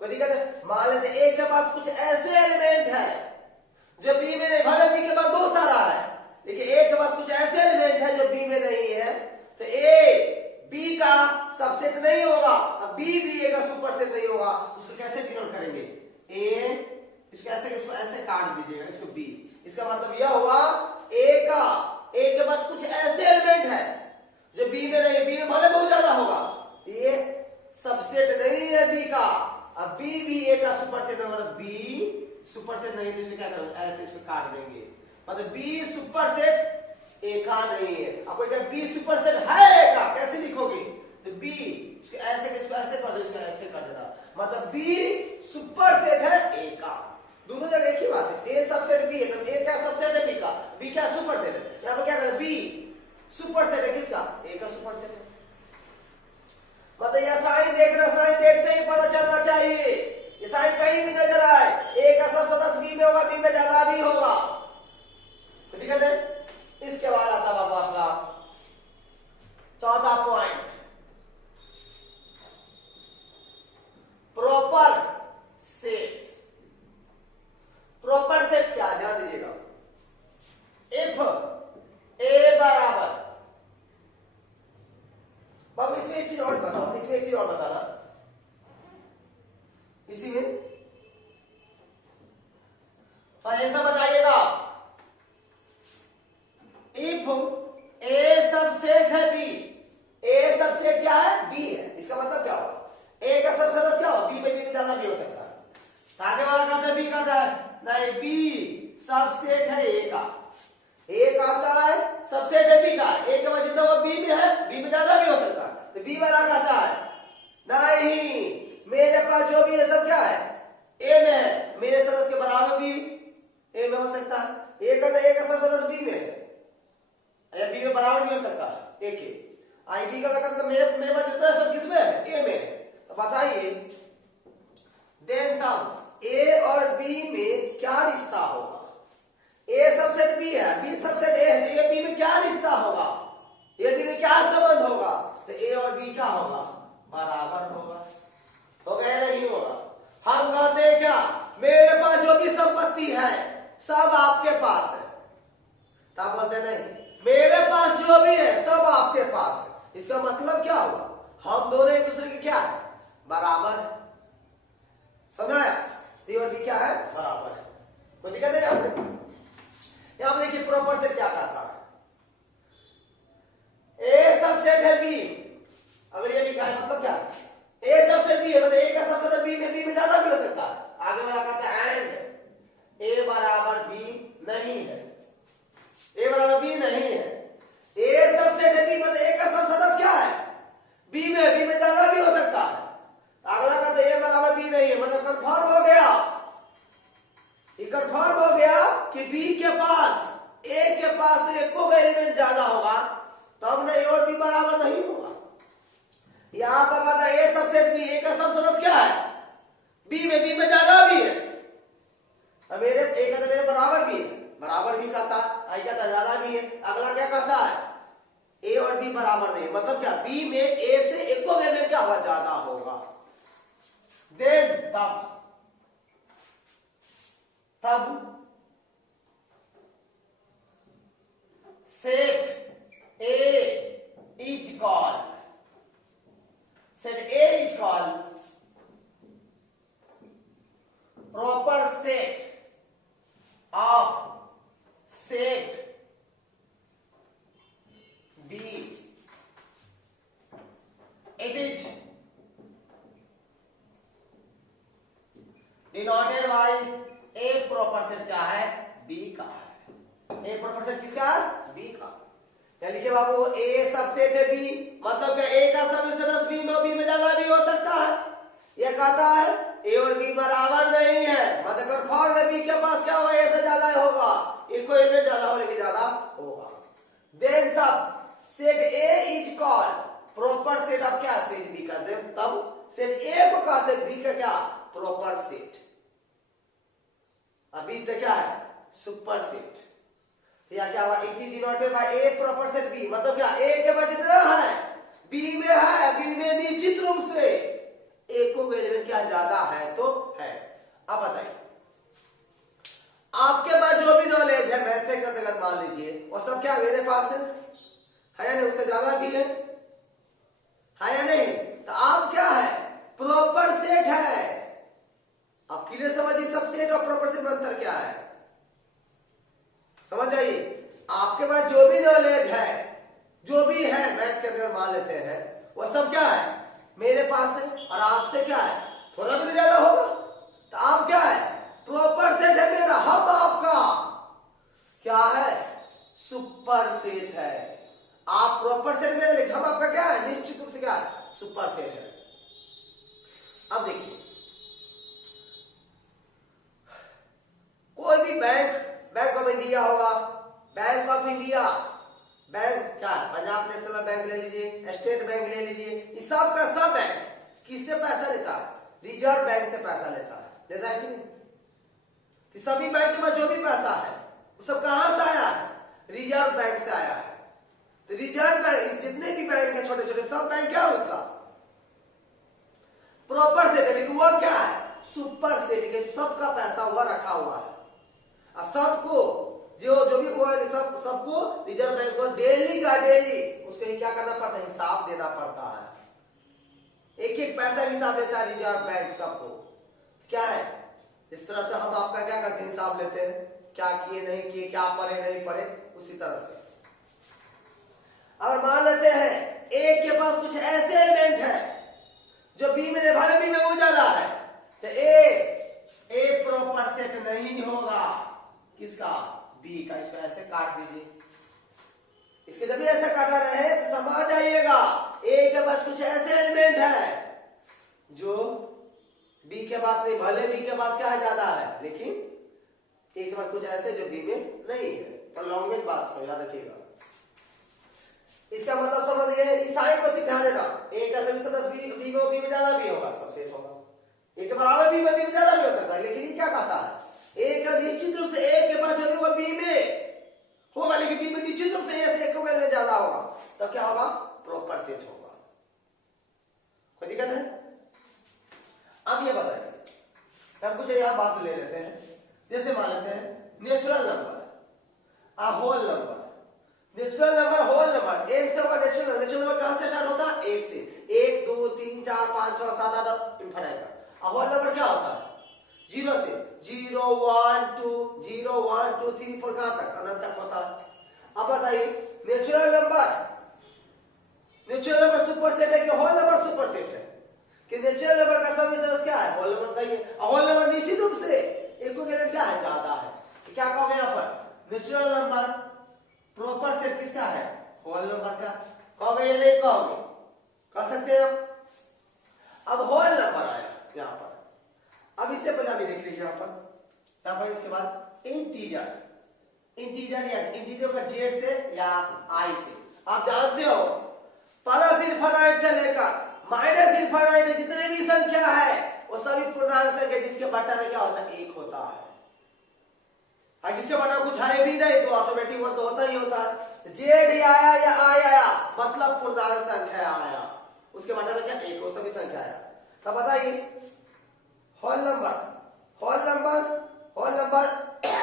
कोई दिक्कत है? मान लेते ए के पास कुछ ऐसे एलिमेंट है जो बी में नहीं, भले बी के पास बहुत सारा है, लेकिन ए के पास कुछ ऐसे एलिमेंट है जो बी में नहीं है, तो ए बी का सबसेट नहीं होगा, अब बी ए का सुपर सेट नहीं होगा, उसको कैसे डिनोट करेंगे? ए इसको ऐसे काट दीजिएगा, इसको बी, इसका मतलब यह हुआ ए के पास कुछ ऐसे एलिमेंट है जो बी में नहीं, बी में भले बहुत ज्यादा होगा, ये सबसेट नहीं है बी का, अब बी ए का सुपर सेट होगा, बी सुपर सेट नहीं, तो इसको क्या करोगे? ऐसे इसको काट देंगे, मतलब बी सुपर सेट ए का नहीं है। आपको क्या बी सुपर सेट है ए का, कैसे लिखोगे? तो बी इसको ऐसे कर दो, इसको ऐसे कर देना, मतलब बी सुपर सेट है ए का। दोनों जगह एक ही बात है, ए सबसेट बी है, तो ए क्या सबसेट है बी का, बी क्या सुपर सेट है। यहां पर क्या करें? बी सुपर सेट है किसका? ए का सुपर सेट है। मतलब यह साइन देखना, साइन देखते ही पता चलना चाहिए, ये साइन कहीं भी नजर आए, ए का सब सदस्य बी में होगा, बी में ज्यादा भी होगा, दिक्कत है। इसके बाद आता है बाबू आपका चौथा point, proper sets. Proper sets क्या है ध्यान दीजिएगा। इफ ए बराबर, बाबू इसमें एक चीज और बताओ, इसमें एक चीज और बताना, इसी में तो ऐसा बताइएगा, इफ ए सबसेट है बी, ए सबसेट क्या है? बी है, इसका मतलब क्या होगा? ए का सब सदस्य क्या हो? बी में ज्यादा भी हो सकता है। आगे वाला कहता है बी कहता है नहीं, बी सबसेट है ए का, ए कहता है सबसेट है बी का, ए के वजह से वो बी में है, बी में ज्यादा भी हो सकता है। तो बी वाला कहता है नहीं, मेरे पास जो भी है सब क्या है? ए में है, मेरे सदस्य के बराबर भी ए में हो सकता है। ए कहता है ए का सब सदस्य बी में है, या बी में बराबर भी हो सकता है ए के। आई बी का मतलब मेरे पास जितना सब किसमें है? ए में है। तो बताइए देन तब ए और बी में क्या रिश्ता होगा? ए सबसेट बी है, बी सबसेट ए है, तो ए बी में क्या रिश्ता होगा? ए बी में क्या संबंध होगा? तो ए और बी क्या होगा? बराबर होगा। होगा या नहीं होगा? हम कहते हैं क्या, मेरे पास जो भी संपत्ति है सब आपके पास है, तब बोलते नहीं, मेरे पास जो भी है सब आपके पास है। इसका मतलब क्या हुआ? हम दोनों एक दूसरे के क्या है? बराबर है। समझाया? ए और बी क्या है? बराबर है। कोई दिक्कत है यहाँ पे? यहाँ पे देखिए प्रॉपर सेट क्या कहता है, ए सबसेट है बी, अगर ये लिखा है मतलब क्या? ए सबसेट बी है, मतलब ए का सबसेट बी में ज्यादा भी हो सकता है। आगे वाला कहता है एंड ए बराबर बी नहीं है, ए बराबर बी नहीं है। ए सबसेट है बी, मतलब ए का सब सदस्य क्या है? बी में ज्यादा भी हो सकता है। अगला कहता है ए बराबर बी नहीं है, मतलब कंफर्म हो गया, ये कंफर्म हो गया कि बी के पास ए के पास एक को एलिमेंट ज्यादा होगा, तब ना ए और बी बराबर नहीं होगा। यहां पर कहता है ए सबसेट बी, ए का सब सदस्य क्या है? बी में ज्यादा भी है, अब मेरे ए का तो मेरे बराबर भी है, बराबर भी कहता है, आई कहता ज्यादा भी है। अगला क्या कहता है? ए और बी बराबर नहीं, मतलब क्या? बी में ए से एक को एलिमेंट क्या होगा? ज्यादा होगा। देन तब set A is called, set A is called proper set of set B. It is denoted by A proper set क्या है? बी का है। ए प्रॉपर सेट किसका है? बी का। यानी कि बाबू ए सबसेट है बी, मतलब कि ए का सब सदस्य बी में ज्यादा भी हो सकता है। ये कहता है ए और बी बराबर नहीं है, मतलब कंफर्म है बी के पास क्या होगा? ए से ज्यादा होगा, इनको एलिमेंट ज्यादा होने की ज्यादा होगा। देन तब set A is called proper set of क्या? सेट बी का। देन तब सेट ए को कहते हैं बी का क्या? Proper set. अभी तो क्या है? Super set. तो यह क्या हुआ? It is denoted by A proper set B, मतलब क्या? ए के पास जितना है बी में है, बी में निश्चित रूप से एक को एलिमेंट क्या ज्यादा है तो है। अब बताइए आपके पास जो भी नॉलेज है मैथ का, अगर मान लीजिए वो सब क्या मेरे पास है या नहीं? उससे ज्यादा भी है या नहीं? तो आप क्या है? प्रॉपर सेट है। अब क्लियर समझिए सब सेट और प्रॉपर सेट में अंतर क्या है, समझ जाइए। आपके पास जो भी नॉलेज है, जो भी है मैथ के अंदर मान लेते हैं, वो सब क्या है? मेरे पास है। और आपसे क्या है? थोड़ा भी ज्यादा होगा। तो आप क्या है? प्रॉपर सेट है मेरा, हम आपका क्या है? सुपर सेट है। आप प्रॉपर सेट में लिखा, हम आपका क्या है? निश्चित रूप से क्या है? सुपर सेट है। अब देखिए कोई भी बैंक, बैंक ऑफ इंडिया होगा, बैंक ऑफ इंडिया बैंक क्या है, पंजाब नेशनल बैंक ले लीजिए, स्टेट बैंक ले लीजिए, ये सब का सब बैंक किससे पैसा लेता है, रिजर्व बैंक से पैसा लेता है कि नहीं? कि सभी बैंक के पास जो भी पैसा है वो सब कहां से आया है, रिजर्व बैंक से आया है। तो रिजर्व बैंक जितने भी बैंक है छोटे छोटे सब बैंक क्या है उसका प्रॉपर सेट है, लेकिन वो क्या है सुपर सेट के सबका पैसा हुआ रखा हुआ है और सबको जो भी हुआ सबको रिजर्व बैंक को डेली का डेली उसके लिए क्या करना पड़ता है, हिसाब देना पड़ता है। एक एक पैसा हिसाब देता है रिजर्व बैंक सबको। क्या है इस तरह से हम आपका क्या करते हैं हिसाब लेते हैं, क्या किए नहीं किए, क्या पढ़े नहीं पढ़े, उसी तरह से। और मान लेते हैं ए के पास कुछ ऐसे एलिमेंट है जो बी में भले बी में वो ज्यादा है, तो ए प्रॉपर सेट नहीं होगा किसका, बी का। इसको ऐसे काट दीजिए, इसके जब भी ऐसा काटा रहे तो समझ जाइएगा ए के पास कुछ ऐसे एलिमेंट है जो बी के पास नहीं, भले बी के पास क्या है ज्यादा है, लेकिन ए के पास कुछ ऐसे जो बी में नहीं है। पर लॉन्ग्वेज बात से याद रखिएगा, इसका मतलब समझ गए, इस साइन को सिखा देना, ए का सभी सदस्य बी में ज्यादा भी होगा, सब सेट होगा। ए के बराबर बी में ज्यादा भी हो सकता है, लेकिन ये क्या कहता है ए का निश्चित रूप से ए के पास जो भी वो बी में होगा, लेकिन बी में निश्चित रूप से ए से एक में ज्यादा होगा, तब क्या होगा प्रॉपर सेट होगा। कोई दिक्कत है? अब ये बताइए, हम कुछ यहां बात ले लेते हैं, जैसे मान लेते हैं natural number, whole number, natural number whole number, एक से होगा नेचुरल नंबर कहां से स्टार्ट होता है, एक से, 1 2 3 4 5 6 7 8 इंफिनिट। होल नंबर क्या होता है, 0 से 0 1 2 0 1 2 3 4 कहां तक, अनंत तक होता है। अब बताइए नेचुरल नंबर सुपर सेट है कि होल नंबर सुपर सेट है, कि नेचुरल नंबर का सभी सदस्य क्या है, होल नंबर बताइए। होल नंबर निश्चित रूप से एक को क्या है ज्यादा है, तो क्या कहोगे यहां पर नेचुरल नंबर प्रॉपर सेट किसका है, होल नंबर का। कहोगे ये नहीं कहोगे, कह सकते हैं आप। अब होल नंबर आया यहां पर, अब इससे पहले अभी देख लीजिए यहां पर इसके बाद इंटीजर या इंटीजर का जेड से या आई से, आप जानते हो प्लस इनफिनिट से लेकर माइनस इनफिनिट जितने भी संख्या है वो सभी पूर्णांक संख्या जिसके बटा में क्या होता है, एक होता है। जिसके बटा कुछ है भी नहीं तो ऑटोमेटिक वो तो होता ही होता है। जेड आया या आई आया मतलब पूर्णांक संख्या आया, उसके बटा में क्या एक हो, सभी संख्या आया। तब बताइए होल नंबर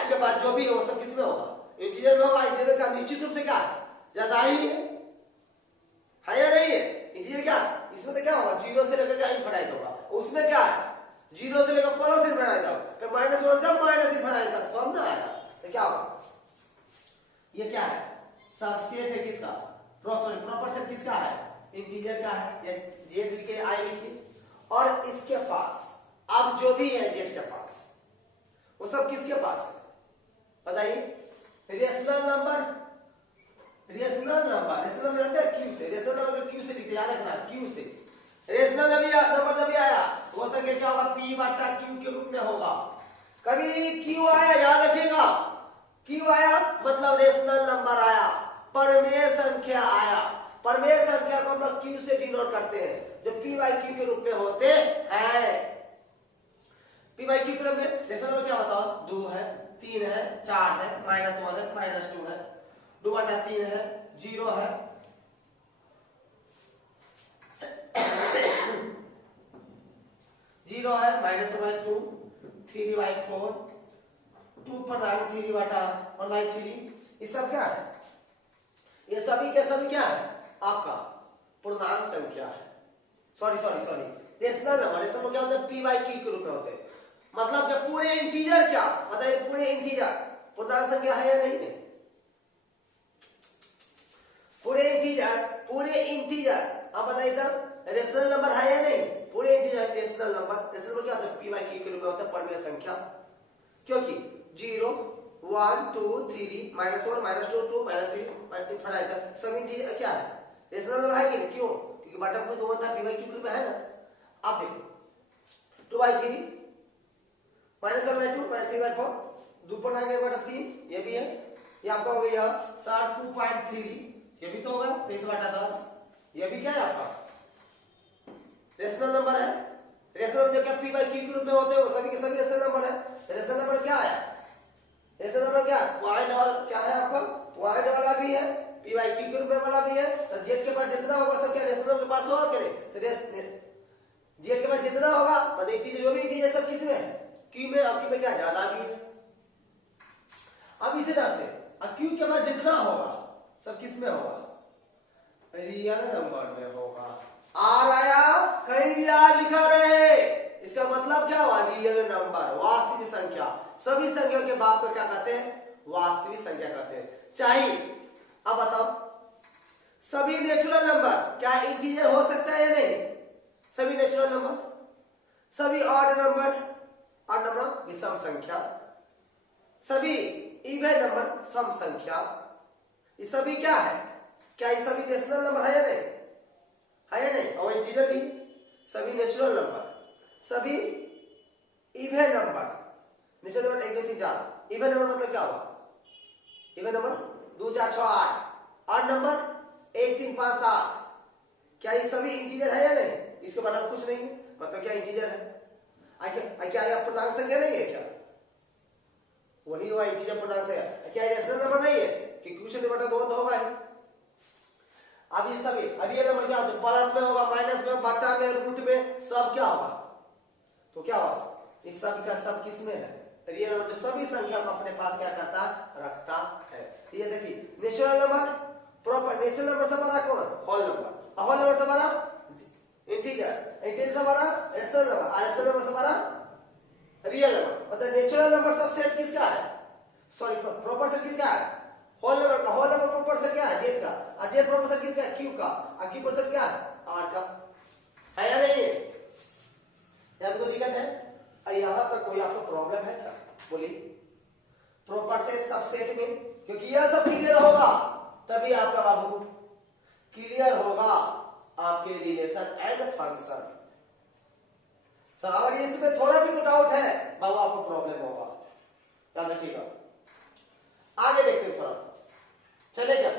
के बाद जो भी हो सब किसमें होगा, इंटीजर में होगा। इंटीजर का निश्चित रूप से क्या ज्यादा ही है या नहीं है, इंटीजर क्या इसमें तो क्या होगा 0 से लेकर क्या इनफिनिट होगा, उसमें क्या है 0 से लेकर प्लस इनफिनिट तक, फिर -1 से माइनस इनफिनिट तक सब ना आया, तो क्या होगा, ये क्या है सबसेट है किसका, प्रॉपर सेट किसका है, इंटीजर का है। या जेड लिखे आई लिखिए, और इसके पास अब जो भी है जेड के पास वो सब किसके पास है बताइए, रेशनल नंबर जानते हैं क्यू से, रेशनल नंबर क्यू से लिखते, याद रखना क्यू से। रेशनल नंबर जब भी आया वो संख्या क्या होगा, पी बटा क्यू के रूप में होगा। कभी क्यू आया याद रखिएगा, क्यू आया मतलब रेशनल नंबर आया, परमेय संख्या आया। परमेय संख्या को हम लोग क्यू से डिनोट करते हैं, जो पी बाई क्यू के रूप में होते हैं। पी बाई क्यू के रूप में रेशनल नंबर क्या बताओ, 2 है, 3 है, 4 है, -1 है, -2 है, 2 बटा 3 है, 0 है, 0 है, -1/2, 3/4, 2 पर 3 बटा 1/3, ये सब क्या है, ये सभी के सभी क्या है आपका पूर्णांक संख्या है। सॉरी रेशनल नंबर क्या होता है, पी बाई क्यू के रूप में होते हैं। मतलब कि पूरे इंटीजर क्या बताइए, पूरे इंटीजर पूर्णांक संख्या है या नहीं है, पूरे इंटीजर आप बताइए तब रेशनल नंबर है या नहीं, पूरे इंटीजर रेशनल नंबर क्या होता है, पी बाई क्यू के रूप में होता है परमेय संख्या। क्योंकि 0 1 2 3 -1 -2 2 -3 इनफिनिट सब इंटीजर क्या है रेशनल नंबर है कि नहीं, क्यों, क्योंकि बटन को 2 था पी बाई क्यू के रूप में है ना। अब देखो 2/3 -1/2 -3/4, 2 पर 1/3 ये भी है, ये आपका हो गया 2.3 ये भी तो होगा 23/10। ये भी क्या है आपका रेशनल नंबर है। रेशनल जो क्या पी बाई क्यू के रूप में होते हैं वो सभी के सभी रेशनल नंबर है। रेशनल नंबर क्या है? रेशनल नंबर क्या पॉइंट वाला क्या है आपका पॉइंट वाला भी है, पी बाई क्यू के रूप में वाला भी है। तो जेड के पास जितना होगा सब क्या रेशनल के पास होगा क्या? तो जेड के पास जितना होगा मतलब इंटीजर जो भी इंटीजर सब किस में है? क्यू में। और क्यू में क्या ज्यादा भी है। अब इसी तरह से क्यू के पास जितना होगा सब किस में होगा? रियल नंबर में होगा। आर आया कहीं भी आर लिखा रहे इसका मतलब क्या हुआ? रियल नंबर, वास्तविक संख्या। सभी संख्या के बाप को क्या कहते हैं? वास्तविक संख्या कहते हैं। चाहिए अब बताओ सभी नेचुरल नंबर क्या इंटीजर हो सकता है या नहीं? सभी नेचुरल नंबर, सभी ऑड नंबर विषम संख्या, सभी इवन नंबर सम संख्या, ये सभी क्या है? क्या ये सभी नेचुरल नंबर है या नहीं? है या नहीं? और इंटीजर भी सभी नेचुरल नंबर, सभी even number. Natural number 1 2 3 4। Even number मतलब क्या हुआ? Even number 2 4 6 8। Odd number 1 3 5 7। क्या ये सभी इंटीजर है या नहीं? इसके बारे में कुछ नहीं है मतलब क्या इंटीजर है? क्या ये पूर्णांक संख्या नहीं है? क्या वही हुआ इंटीजर पूर्णांक संख्या? क्या ये रेशनल नंबर नहीं है कि कुछ नहीं बटा 2 तो होगा ही। अब ये सभी रियल नंबर क्या होता है? प्लस में होगा, माइनस में, बटा में, रूट में, सब क्या होगा? तो क्या होगा? इस सब का सब किस में है? रियल नंबर जो सभी संख्या को अपने पास क्या करता रखता है। ये देखिए natural number proper natural number से बड़ा कौन? Whole number. होल नंबर से बड़ा इंटीजर, इंटीजर से बड़ा रेशनल नंबर, रेशनल नंबर से बड़ा रियल नंबर। मतलब नेचुरल नंबर सबसेट किसका है? सॉरी प्रॉपर सेट किसका है? होल नंबर का। होल नंबर प्रॉपर सेट क्या है? जेड का। और जेड प्रॉपर सेट किसका है? क्यू का। और क्यू प्रॉपर सेट क्या है? आर का। है या नहीं? या कोई दिक्कत है? यहां तक कोई आपको प्रॉब्लम है क्या? बोलिए। प्रॉपर सेट सबसेट में क्योंकि यह सब क्लियर होगा तभी आपका बाबू क्लियर होगा आपके रिलेशन एंड फंक्शन। सर अगर इसमें थोड़ा भी डाउट है बाबू आपको प्रॉब्लम होगा, याद रखिएगा। आगे देखते हैं थोड़ा चलेगा।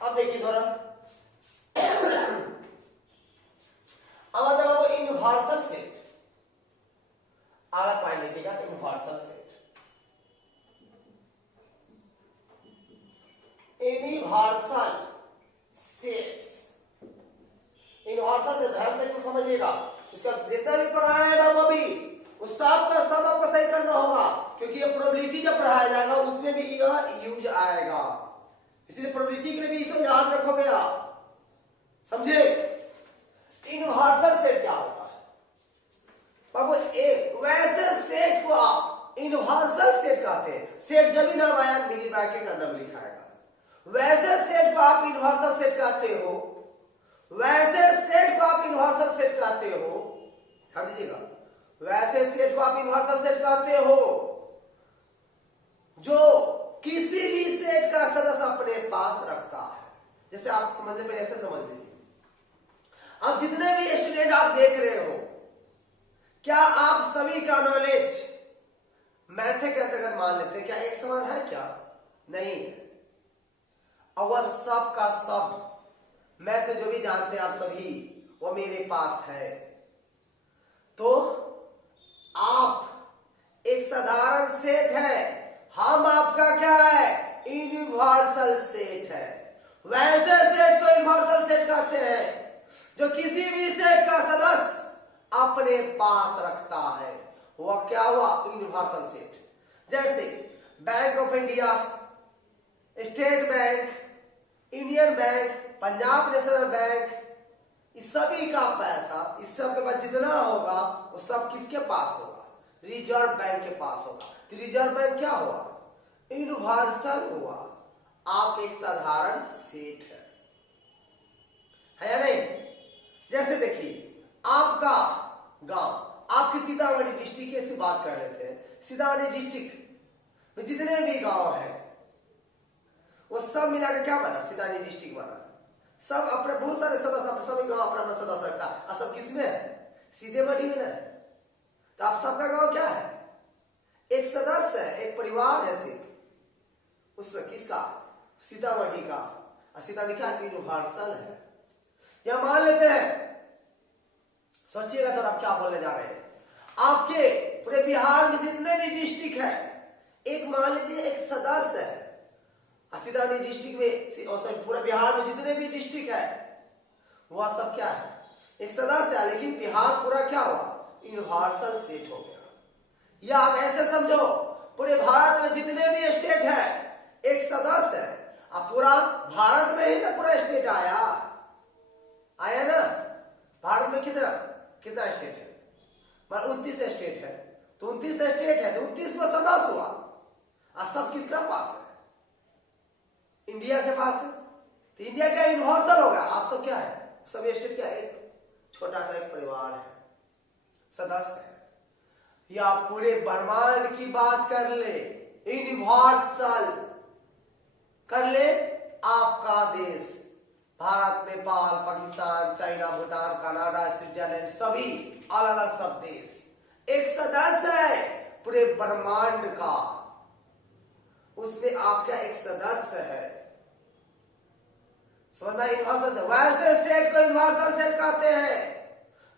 अब देखिए थोड़ा अब आता है वो यूनिवर्सल सेट। आगे पॉइंट लिखिएगा universal set. Universal sets, universal set ध्यान से कुछ समझिएगा। इसका जितना भी पढ़ाया है बाबू अभी उस सब का सब आपको सही करना होगा क्योंकि ये प्रोबेबिलिटी जब पढ़ाया जाएगा उसमें भी यह यूज आएगा। इसलिए प्रोबेबिलिटी के लिए भी इसको याद रखोगे आप, समझे? यूनिवर्सल सेट क्या होता है बाबू? एक वैसे सेट को आप यूनिवर्सल सेट कहते हैं। सेट जब भी नाम आया मिनी ब्रैकेट के अंदर लिखा आएगा। वैसे सेट को आप यूनिवर्सल सेट कहते हो, वैसे सेट को आप यूनिवर्सल सेट कहते हो। ध्यान दीजिएगा, वैसे सेट को आप यूनिवर्सल सेट कहते हो जो किसी भी सेट का सदस्य अपने पास रखता है। जैसे आप समझने में ऐसे समझ लीजिए, अब जितने भी स्टूडेंट आप देख रहे हो क्या आप सभी का नॉलेज मैथ के अंतर्गत मान लेते हैं? क्या एक समान है? क्या नहीं है। और वह सब का सब मैथ में जो भी जानते हैं आप सभी वो मेरे पास है। तो आप एक साधारण सेट है, हम आपका क्या है? यूनिवर्सल सेट है। वैसे सेट को यूनिवर्सल सेट कहते हैं जो किसी भी सेट का सदस्य अपने पास रखता है। वह क्या हुआ? Universal set. जैसे bank of India, state bank, Indian bank, Punjab national bank, इस सभी का पैसा इस सब के पास जितना होगा वो सब किसके पास होगा? रिजर्व बैंक के पास होगा। तो रिजर्व बैंक क्या हुआ? यूनिवर्सल हुआ। आप एक साधारण सेट है। है या नहीं? जैसे देखिए आपका गांव, आपकी सीतामढ़ी डिस्ट्रिक्ट से बात कर लेते हैं। सीतामढ़ी डिस्ट्रिक्ट में जितने भी गांव हैं वो सब मिलाकर क्या बना? सीतामढ़ी डिस्ट्रिक्ट बना। सब अपने बहुत सारे सदस्य, सभी गांव अपना अपना सदस्य रखता है। और सब किसमें है? सीतामढ़ी में ना है। तो आप सबका गांव क्या है? एक सदस्य है, एक परिवार है सिर्फ उसमें। किसका? सीतामढ़ी का। और सीतामढ़ी क्या यूनिवर्सल है। या मान लेते हैं, सोचिएगा सर आप क्या बोलने जा रहे हैं। आपके पूरे बिहार में जितने भी डिस्ट्रिक्ट है, एक मान लीजिए एक सदस्य है। सीतामढ़ी डिस्ट्रिक्ट में, पूरे बिहार में जितने भी डिस्ट्रिक्ट है वह सब क्या है? एक सदस्य है। लेकिन बिहार पूरा क्या हुआ? यूनिवर्सल स्टेट हो गया। या आप ऐसे समझो, पूरे भारत में जितने भी स्टेट है एक सदस्य है। अब पूरा भारत में ही ना पूरा स्टेट आया ना। भारत में कितना कितना स्टेट है? 29 स्टेट है। तो 29 स्टेट है तो 29 में सदस्य हुआ। और सब किसका पास है? इंडिया के पास है। तो इंडिया का यूनिवर्सल होगा। आप सब क्या है? सब स्टेट क्या है? एक छोटा सा एक परिवार है, सदस्य है। या पूरे ब्रह्मांड की बात कर ले, यूनिवर्सल कर ले। आपका देश Bharat, Nepal, Pakistan, China, Bhutan, Canada, Switzerland, सभी अलग अलग सब देश एक सदस्य है पूरे ब्रह्मांड का। उसमें आपका एक सदस्य है। समझना? यूनिवर्सल से। वैसे सेट को यूनिवर्सल सेट कहते हैं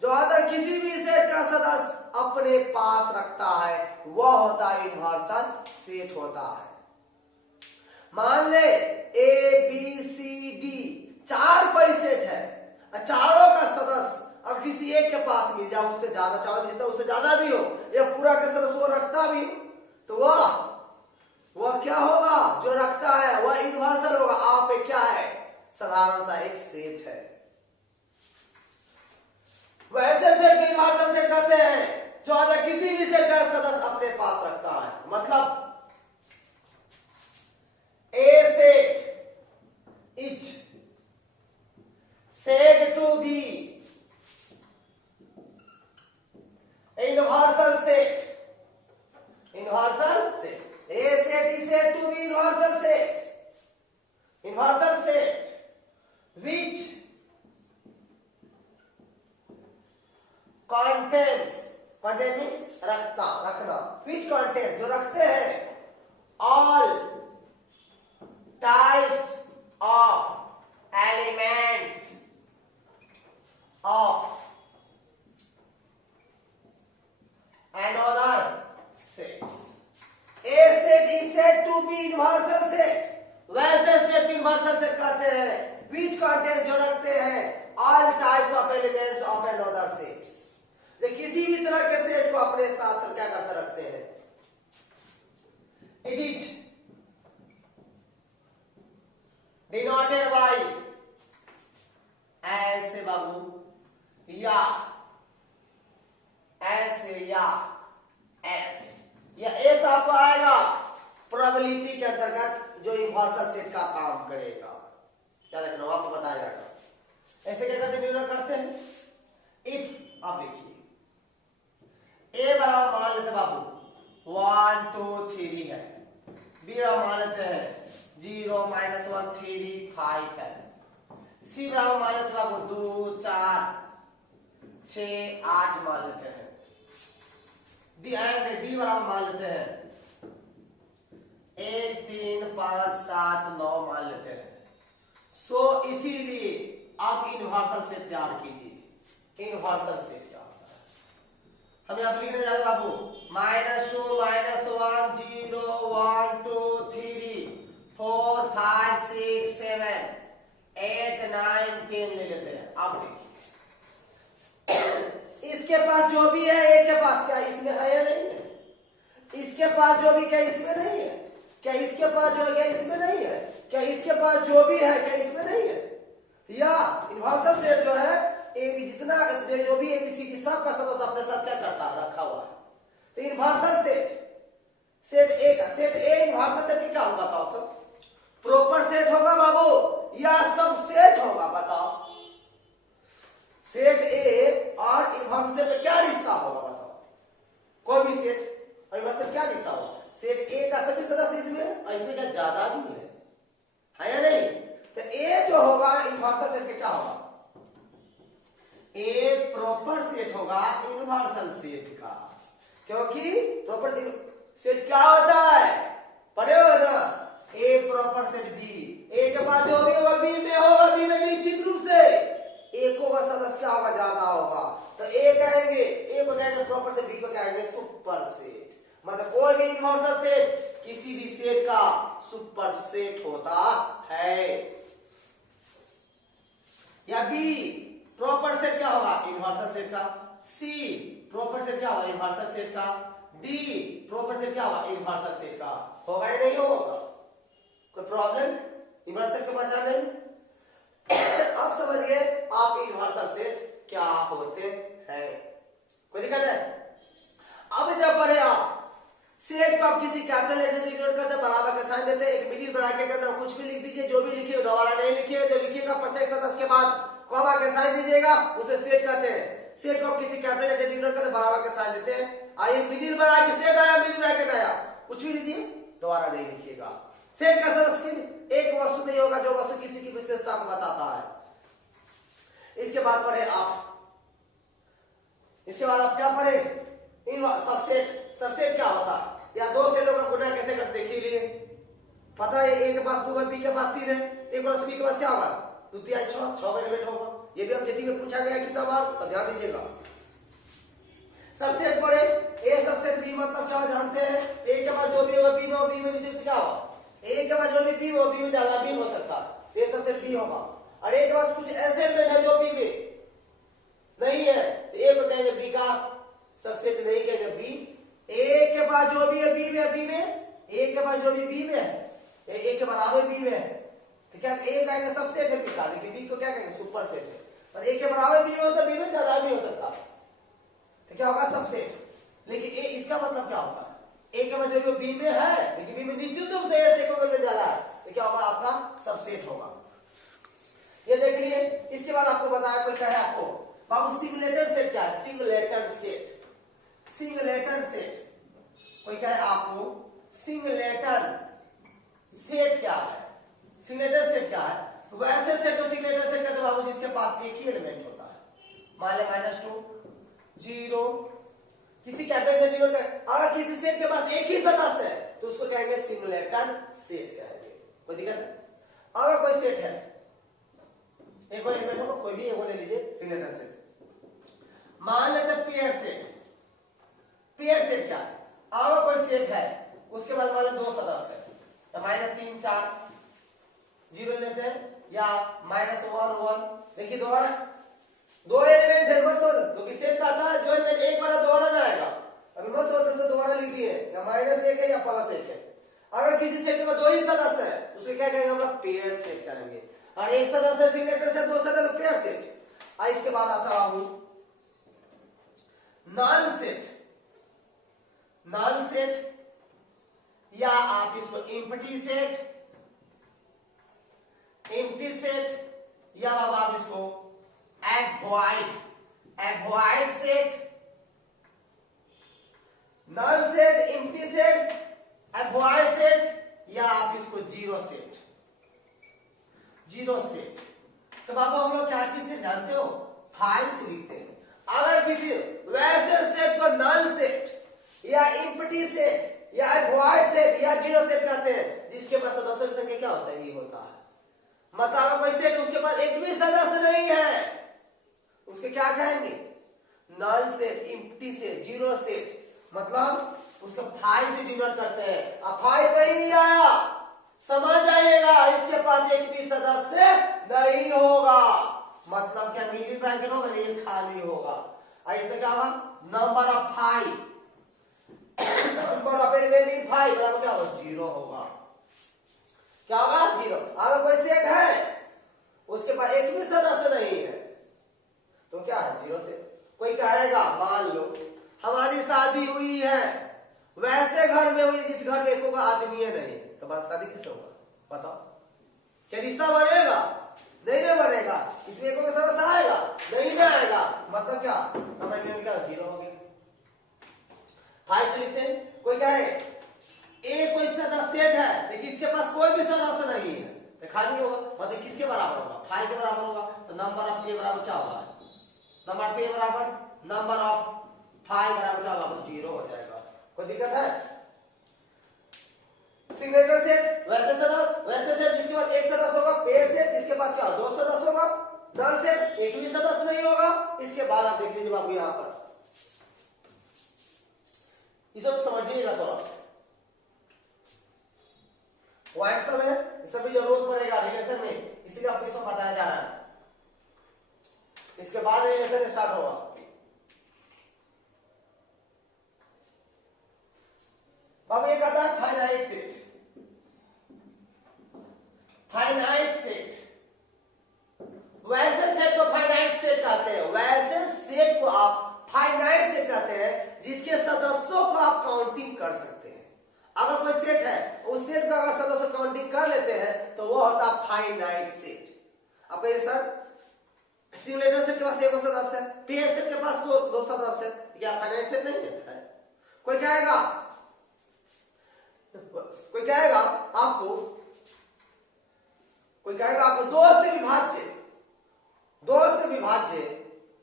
जो अदर किसी भी सेट का सदस्य अपने पास रखता है, वह होता है यूनिवर्सल सेट होता है। मान ले ए बी सी डी 4 कोई सेट है, चारों का सदस्य और किसी एक के पास मिल जाए, उससे ज्यादा, चारों में जितना उससे ज्यादा भी हो या पूरा का सदस्य वो रखता भी, तो वह क्या होगा? जो रखता है वह यूनिवर्सल होगा। आप एक क्या है? साधारण सा एक सेट है। वैसे सेट को यूनिवर्सल सेट कहते हैं जो अगर किसी भी सेट का सदस्य अपने पास रखता है। मतलब A set is said to be a universal set. Universal set. A set is said to be universal set. Universal set which contains means रखना which contains जो रखते हैं all types of elements of another sets. A set is said to be universal set. वैसे set universal set कहते हैं which contains जो रखते हैं all types of elements of another sets. जो किसी भी तरह के सेट को अपने साथ क्या करते रखते हैं। It is denoted by ऐसे बाबू या ऐसे या एस। या एस आपको आएगा प्रोबेबिलिटी के अंतर्गत जो यूनिवर्सल सेट का काम करेगा। क्या रखना आपको बताया जाएगा। ऐसे क्या करते निर्णय करते हैं। इफ आप देखिए ए बराबर मान लेते बाबू 1 2 3 है। बी बराबर मान लेते हैं 0 -1 3 5 है। सी बराबर मान लेते बाबू 2 4 6 8 मान लेते हैं। डी एंड डी बराबर मान लेते हैं 1 3 5 7 9 मान लेते हैं। सो इसीलिए आप यूनिवर्सल सेट तैयार कीजिए। यूनिवर्सल सेट क्या होता है हम यहां लिखने जा रहे बाबू -2 -1 0 1 2 3 4 5 6 7 8 9 10 ले लेते हैं। आप देखिए इसके पास जो भी है ए के पास क्या इसमें है या नहीं है? इसके पास जो भी क्या इसमें नहीं है? क्या इसके पास जो है क्या इसमें नहीं है? क्या इसके पास जो भी है क्या इसमें नहीं है? या यूनिवर्सल सेट जो है ए बी जितना जो भी एबीसीडी सब का सब अपने साथ क्या करता है रखा हुआ है। तो यूनिवर्सल सेट ए का सेट ए यूनिवर्सल सेट क्या होगा बताओ तो? प्रॉपर सेट होगा बाबू या सब सेट होगा बताओ? होगा यूनिवर्सल सेट का, क्योंकि प्रॉपर सेट क्या होता है, पढ़े हो ना, ए प्रॉपर सेट बी, ए के बाद जो भी होगा बी में होगा, बी में निश्चित रूप से एक होगा सदस्य क्या होगा, ज्यादा होगा, तो ए कहेंगे, ए को कहेंगे प्रॉपर सेट, बी को कहेंगे सुपर सेट। मतलब कोई भी यूनिवर्सल सेट किसी भी सेट का सुपर सेट होता है। या बी प्रॉपर सेट क्या होगा, यूनिवर्सल सेट का, सी प्रॉपर सेट क्या होगा, यूनिवर्सल सेट का, डी प्रॉपर सेट क्या होगा, यूनिवर्सल सेट का। होगा या नहीं होगा, कोई प्रॉब्लम यूनिवर्सल को पहचान नहीं? अब समझ गए आप यूनिवर्सल सेट क्या होते हैं, कोई दिक्कत है? अब जब पढ़े आप सेट को आप किसी कैपिटल लेटर से डिनोट करते हैं, बराबर का साइन देते हैं, एक मिडिल ब्रैकेट के अंदर कुछ भी लिख दीजिए, जो भी लिखिए दोबारा नहीं लिखिए, जो लिखिएगा प्रत्येक सदस्य के बाद कॉमा के साइन दीजिएगा, उसे सेट कहते हैं। सेट को आप किसी कैपिटल लेटर डिनोट करते हैं, बराबर का साइन देते हैं। आइए मिडिल ब्रैकेट सेट आया, मिडिल ब्रैकेट आया, कुछ भी लिखिए दोबारा नहीं लिखिएगा। सेट का सदस्य एक वस्तु नहीं होगा जो वस्तु किसी की विशेषता को बताता है। इसके बाद पढ़े आप, इसके बाद आप क्या पढ़े, सबसेट। सबसेट क्या होता है, या दो सेटों का गुणा कैसे करते देख लिए, पता है ए के पास 2 है, बी के पास 3 है, एक और बी के पास क्या होगा 2 3 6 एलिमेंट होगा। ये भी हम जेटी में पूछा गया कितना बार, तो ध्यान दीजिएगा। सबसेट पढ़े, ए सबसेट बी मतलब क्या जानते हैं, ए के बाद जो भी होगा बी में, बी में नीचे से क्या होगा, ए के बाद जो भी बी हो, बी में ज्यादा बी हो सकता है, ए सबसेट बी होगा। और ए के बाद कुछ ऐसे एलिमेंट है जो बी में नहीं है, तो ए को कहेंगे बी का सबसेट, नहीं कहेंगे बी। ए के बाद जो भी है बी में, बी में ए के बाद जो भी बी में है, ए के बराबर बी में है, तो क्या ए कहेंगे सबसेट है बी का, लेकिन बी को क्या कहेंगे सुपर सेट है। और ए के बराबर बी में हो सकता, बी में ज्यादा भी हो सकता, तो क्या होगा सबसेट। लेकिन ए इसका मतलब क्या होता है, ए के बाद जो भी बी में है, लेकिन बी में निश्चित रूप से ऐसे को में ज्यादा है, तो क्या होगा आपका सबसेट होगा। ये देख लिए। इसके बाद आपको बताया, कोई कहे आपको बाबू सिंगलेटन सेट क्या है, सिंगलेटन सेट, सिंगलेटन सेट, कोई कहे आपको सिंगलेटन सेट क्या है, सिंगलेटन सेट क्या है, तो वैसे सेट को सिंगलेटन सेट कहते हैं बाबू जिसके पास एक ही एलिमेंट होता है। मान ले -2 0 किसी कैपिटल से डिनोट कर, अगर किसी सेट के पास एक ही सदस्य है तो उसको कहेंगे सिंगलेटन सेट कहेंगे, कोई दिक्कत है। अगर कोई सेट है, एक एलिमेंट होगा, कोई भी एक ले लीजिए सिंगलेटन सेट। मान लेते पेयर सेट, पेयर सेट क्या है, अगर कोई सेट है उसके बाद मान लो 2 सदस्य है, तो -3 4 0 लेते हैं, या -1 1। देखिए दोबारा 2 एलिमेंट है, मत सोच, क्योंकि सेट का था जो एलिमेंट एक बार दोबारा ना आएगा, अभी मत सोच से दोबारा लिख दिए, या -1 है या +1 है। अगर किसी सेट में 2 ही सदस्य है उसको क्या कहेंगे हम लोग, पेयर सेट करेंगे। और एक सदस्य सिंगलेटन सेट, 2 सदस्य तो पेयर सेट। इसके बाद आता है बाबू नल सेट, नल सेट, या आप इसको एम्प्टी सेट, एम्प्टी सेट, या अब आप इसको a void, a void set, null set, empty set, a void set, या आप इसको जीरो सेट, जीरो सेट। तो बाबू हम लोग क्या चीज से जानते हो, फाइल से लिखते हैं। अगर किसी वैसे सेट को नल सेट या एम्प्टी सेट या वॉइड सेट या जीरो सेट कहते हैं जिसके पास सदस्यों की संख्या क्या होता है, ये होता है। मतलब अगर कोई सेट उसके पास एक भी सदस्य नहीं है उसके क्या कहेंगे, null set, empty set, zero set. मतलब उसको फाइव से डिनोट करते हैं। अब फाइव कहीं आया, समझ जाइएगा इसके पास एक भी सदस्य नहीं होगा, मतलब क्या मिडिल ब्रैकेट होगा, ये खाली होगा। आइए तो क्या होगा, number of 5, number of element in 5 बराबर क्या होगा, 0 होगा। क्या होगा, 0। अगर कोई सेट है उसके पास एक भी सदस्य नहीं है तो क्या है, 0 सेट। कोई कहेगा मान लो हमारी शादी हुई है, वैसे घर में हुई जिस घर में एको का आदमी नहीं है, तो बात शादी किससे होगा बताओ, क्या रिश्ता बनेगा, नहीं ना बनेगा। इसमें एको का सदस्य आएगा, नहीं ना आएगा, मतलब क्या हमारे एलिमेंट क्या 0 हो गया। 5 से लिखते हैं। कोई कहे ए कोई सदस्य सेट है लेकिन इसके पास कोई भी सदस्य नहीं है तो खाली होगा, मतलब किसके बराबर होगा, 5 के बराबर होगा। तो नंबर ऑफ ए बराबर क्या होगा, नंबर ऑफ ए बराबर नंबर ऑफ 5 बराबर क्या होगा, 0 हो जाएगा। कोई दिक्कत है? सिग्नेचर सेट वैसे सेट जिसके पास एक सदस्य होगा, पेयर सेट जिसके पास क्या 2 सदस्य होगा, नल सेट एक भी सदस्य नहीं होगा। इसके बाद आप देख लीजिए बाबू यहां पर ये सब समझिएगा थोड़ा, पॉइंट सब है, इस सब की जरूरत पड़ेगा रिलेशन में, इसीलिए आपको सब बताया जा रहा है। इसके बाद रिलेशन स्टार्ट होगा। अब एक आता है फाइनाइट सेट। फाइनाइट सेट वैसे सेट को फाइनाइट सेट कहते हैं, वैसे सेट को आप फाइनाइट सेट कहते हैं जिसके सदस्यों को आप काउंटिंग कर सकते हैं। अगर कोई सेट है उस सेट का अगर सदस्य काउंटिंग कर लेते हैं तो वो होता है फाइनाइट सेट। अब ये सर सिमुलेटर सेट के पास एक सदस्य है, पेयर सेट के पास दो सदस्य है, क्या फाइनाइट सेट नहीं है? कोई कहेगा आपको दो से विभाज्य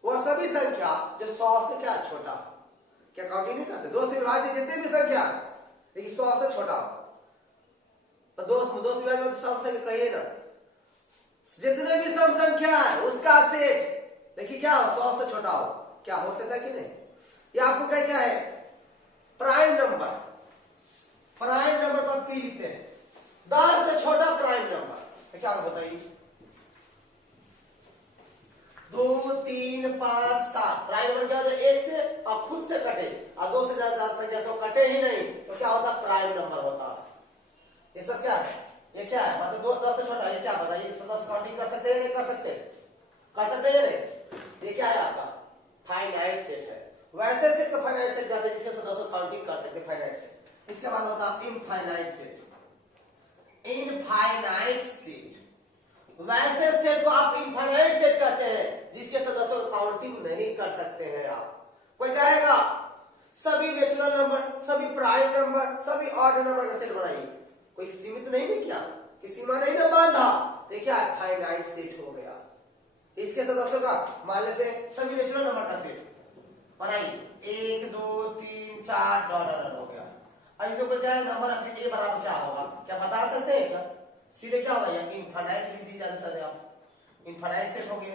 वो सभी संख्या जो 100 से क्या छोटा, क्या काउंटिंग नहीं कर सकते? 2 से विभाज्य जितने भी संख्या है लेकिन 100 से छोटा हो, तो 2 से विभाज्य सम संख्या कहिए ना, जितने भी सम संख्या है उसका सेट देखिए क्या हो 100 से छोटा हो, क्या हो सकता है कि नहीं? ये आपको क्या है प्राइम नंबर को पी लिखते हैं, 10 से छोटा प्राइम नंबर क्या बताइए? 2 3 5 7 प्राइम नंबर क्या होता है? 1 से और खुद से कटे और 2 से ज्यादा संख्या से कटे ही नहीं तो क्या होता है? प्राइम नंबर होता है। ये सब क्या है? ये क्या है? मतलब 10 से छोटा, ये क्या बताइए? 10 काउंटिंग कर सकते हैं नहीं कर सकते? कर सकते हैं नहीं? ये क्या है आपका फाइनाइट सेट है। वैसे सेट को फाइनाइट सेट कहते हैं जिसके सदस्य काउंटिंग कर सकते हैं, फाइनाइट सेट। इसके बाद होता है इनफाइनाइट सेट। इनफाइनाइट सेट वैसे सेट को आप इनफाइनाइट सेट कहते हैं जिसके सदस्यों को काउंटिंग नहीं कर सकते हैं आप। कोई कहेगा सभी नेचुरल नंबर, सभी प्राइम नंबर, सभी ऑड नंबर का सेट बनाइए, कोई सीमित नहीं है क्या? कि सीमा नहीं ना बांधा, तो क्या फाइनाइट सेट हो गया। इसके सदस्यों का मान लेते हैं सभी नेचुरल नंबर का सेट बनाइए, 1 2 3 4 डॉट हो गया। अब इसको कोई क्या नंबर ए बराबर क्या होगा, क्या बता सकते हैं क्या? सीधे क्या होगा? इनफाइनाइट लिख दीजिए आंसर है आप। इनफाइनाइट सेट हो गया,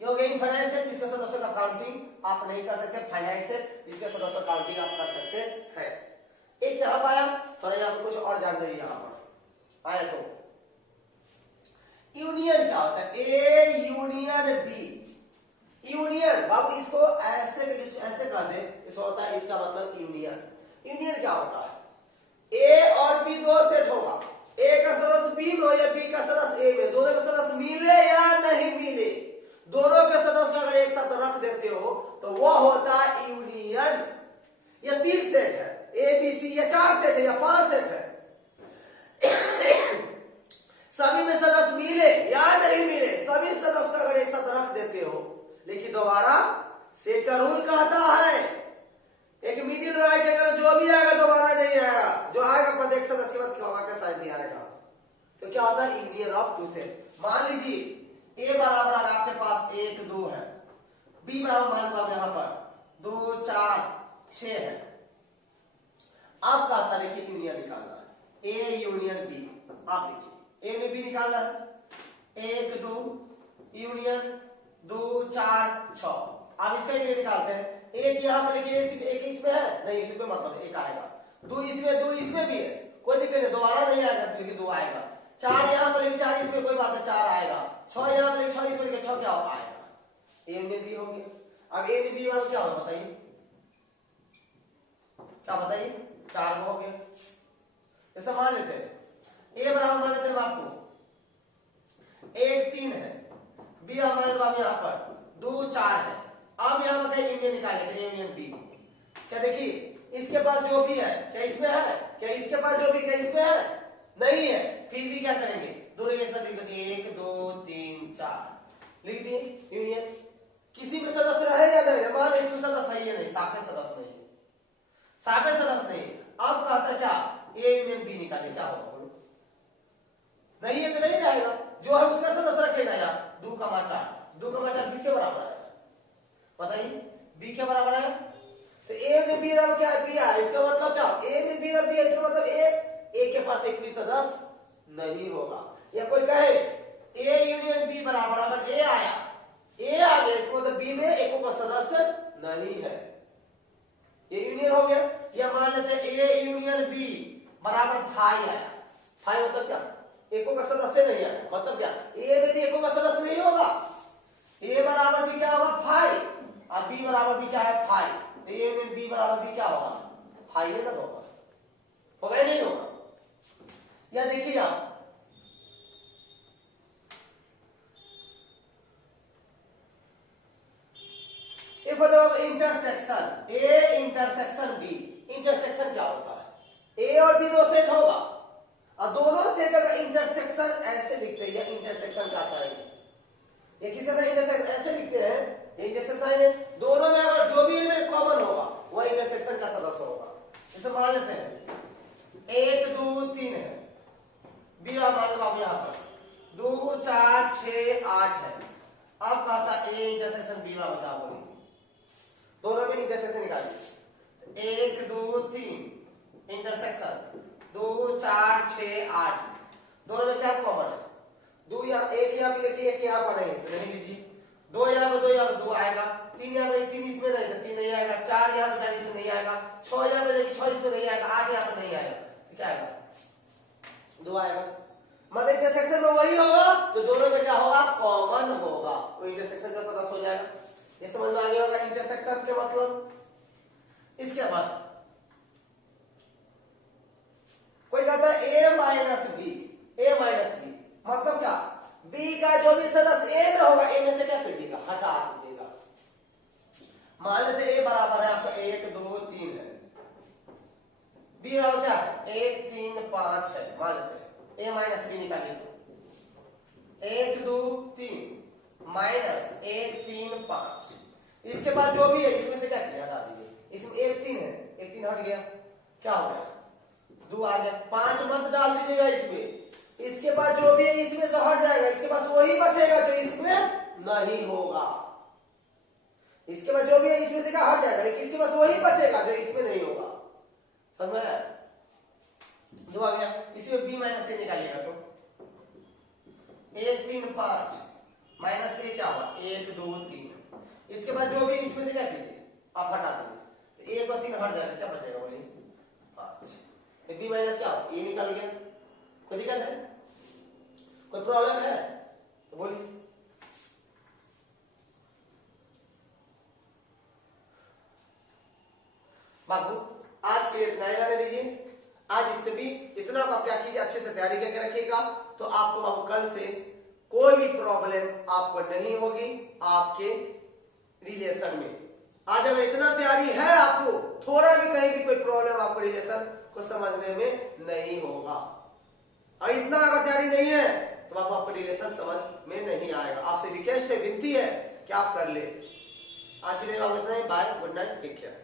ये हो गया इनफाइनाइट सेट जिसके सदस्यों का काउंटिंग आप नहीं कर सकते, फाइनाइट सेट जिसके सदस्यों का काउंटिंग आप कर सकते हैं। एक यहां पर आया, थोड़ा यहां पर कुछ और जान जाइए। यहां पर आया तो यूनियन क्या होता है? A union B. यूनियन बाबू इसको ऐसे कर दे, इसको होता है इसका मतलब यूनियन। यूनियन क्या होता है? ए और बी दो सेट होगा, ए का सदस्य बी में या बी का सदस्य ए में, दोनों के सदस्य मिले या नहीं मिले, दोनों के सदस्य अगर एक साथ रख देते हो तो वो होता है यूनियन। ये 3 सेट है, ए बी सी, या 4 सेट है या 5 सेट है। सभी में सदस्य मिले या नहीं मिले, सभी सदस्य अगर एक साथ रख देते हो, लेकिन दोबारा सेट का रूल कहता है एक मिडिल रहेगा, जो भी आएगा दोबारा नहीं आएगा, जो आएगा प्रत्येक सदस्य के बाद खवा के साथ ही आएगा। तो क्या होता है? Union of 2 set. मान लीजिए ए बराबर अगर आपके पास 1 2 है, बी बराबर मान लो यहां पर 2 4 6 है। आप कहता है कि यूनियन निकालना है, ए यूनियन बी। आप देखिए ए यूनियन बी निकालना है, 1 2 यूनियन 2 4 6। आप इसका यूनियन निकालते हैं, एक यहां पर लिखिए, एक इसमें है नहीं, इसमें मतलब एक आएगा, 2 इसमें भी है, कोई दिक्कत नहीं, दोबारा नहीं आएगा लेकिन 2 आएगा। 4 यहां पर लिखिए, 4 इसमें कोई बात है, 4 आएगा। 6 यहां पर लिखिए, 6 इसमें लिखिए, 6 क्या आएगा? ए यूनियन बी हो गया। अब ए यूनियन बी वाला क्या होगा बताइए? क्या बताइए? 4 हो गया। ऐसा मान लेते हैं ए बराबर मान लेते हैं आपको 1 3 है, बी हमारे यहां पर 2 4 है। अब यहां पर यूनियन निकालेंगे, यूनियन बी। क्या देखिए इसके पास जो भी है क्या इसमें है, क्या इसके पास जो भी क्या इसमें है नहीं है, फिर भी क्या करेंगे? दोनों एक साथ लिख देंगे, 1 2 3 4 लिख दिए यूनियन। किसी में सदस्य रहे या नहीं, मान इसमें सदस्य है या नहीं, सापेक्ष सदस्य नहीं, सापेक्ष सदस्य नहीं। अब कहता क्या? ए यूनियन बी निकाले, क्या होगा बोलो? नहीं है तो नहीं रहेगा, जो है उसका सदस्य रखेगा यार। 2 4 2 4 किसके बराबर है? होगा। या कोई कहे ए यूनियन बी बराबर, अगर ए आया, ए आ गया, इसको मतलब बी में एको का सदस्य नहीं है, ये यूनियन हो गया। या मान लेते हैं ए यूनियन बी बराबर फाई आया, फाई मतलब क्या, एको का सदस्य नहीं आया, मतलब क्या, ए में भी एको का सदस्य नहीं होगा, ए बराबर भी क्या होगा फाई, और बी बराबर भी क्या है फाई, तो ए यूनियन बी बराबर भी क्या होगा फाई है ना, होगा नहीं होगा। या देखिए आप एक बताओ intersection A intersection B, intersection क्या होता है, ए और बी दो सेट होगा और दोनों सेट का इंटरसेक्शन ऐसे लिखते हैं, या इंटरसेक्शन का साइन है, ये किसी का इंटरसेक्शन ऐसे लिखते हैं, ये इंटरसेक्शन साइन है, दोनों में अगर जो भी एलिमेंट कॉमन होगा वह इंटरसेक्शन का सदस्य होगा। जैसे मान लेते हैं 1 2 3 है, बी मान लो आप यहाँ पर 2 4 6 8 है, अब कहा था ए इंटरसेक्शन बी वाला बता बोलिए, दोनों में इंटरसेक्शन निकालिए, 1 2 3 इंटरसेक्शन 2 4 6 8, दोनों में क्या कॉमन है, दो या एक यहाँ पे लेके एक यहाँ पर नहीं लीजिए, 2 यहाँ पे 2 यहाँ पे 2 आएगा, 3 यहाँ पे 3 इसमें नहीं तो 3 नहीं आएगा, 4 यहाँ पे 4 इसमें नहीं आएगा, 6 यहाँ पे 6 इसमें नहीं आएगा, 8 यहाँ पे नहीं आएगा, तो क्या आएगा 2 आएगा। मतलब इंटरसेक्शन में वही होगा तो दोनों में क्या होगा कॉमन होगा, वो इंटरसेक्शन का सदस्य हो जाएगा। ये समझ में आ गया होगा इंटरसेक्शन के मतलब। इसके बाद कोई कहता है ए माइनस बी, ए माइनस बी मतलब क्या, बी का जो भी सदस्य ए में होगा, ए में से क्या कर देगा हटा देगा। मान लेते ए बराबर है आपका 1 2 3 है, बी बराबर क्या है 1 3 5 है, मान लेते हैं ए माइनस बी निकालिए, तो 1 2 3 माइनस 1 3 5, इसके बाद जो भी है इसमें से क्या किया हटा दीजिए, इसमें 1 3 है, 1 3 हट गया, क्या हो गया 2 आ गया, 5 मत डाल दीजिएगा इसमें, इसके बाद जो भी है इसमें से हट जाएगा, इसके पास वही बचेगा जो इसमें नहीं होगा, इसके बाद जो भी है इसमें से क्या हट जाएगा, लेकिन इसके पास वही बचेगा जो इसमें नहीं होगा, समझ में आया। 2 आ गया, इसमें बी माइनस ए निकालिएगा तो 1 3 5 माइनस ए क्या हुआ 1 2 3, इसके बाद जो भी इसमें से क्या कीजिए आप हटा दीजिए, 1 और 3 हट जाएगा, क्या बचेगा बोलिए 5, बी माइनस क्या ए निकाल गया। कोई दिक्कत है, कोई प्रॉब्लम है तो बोलिए। बाबू आज के लिए इतना ही रहने दीजिए, आज इससे भी इतना आप क्या कीजिए अच्छे से तैयारी करके रखिएगा, तो आपको बाबू कल से कोई भी प्रॉब्लम आपको नहीं होगी आपके रिलेशन में। आज अगर इतना तैयारी है आपको, थोड़ा भी कहीं भी कोई प्रॉब्लम आपको रिलेशन को समझने में नहीं होगा, और इतना अगर तैयारी नहीं है तो आपको रिलेशन समझ में नहीं आएगा। आपसे रिक्वेस्ट है, विनती है कि आप कर ले। आज के लिए इतना ही, bye, good night, take care.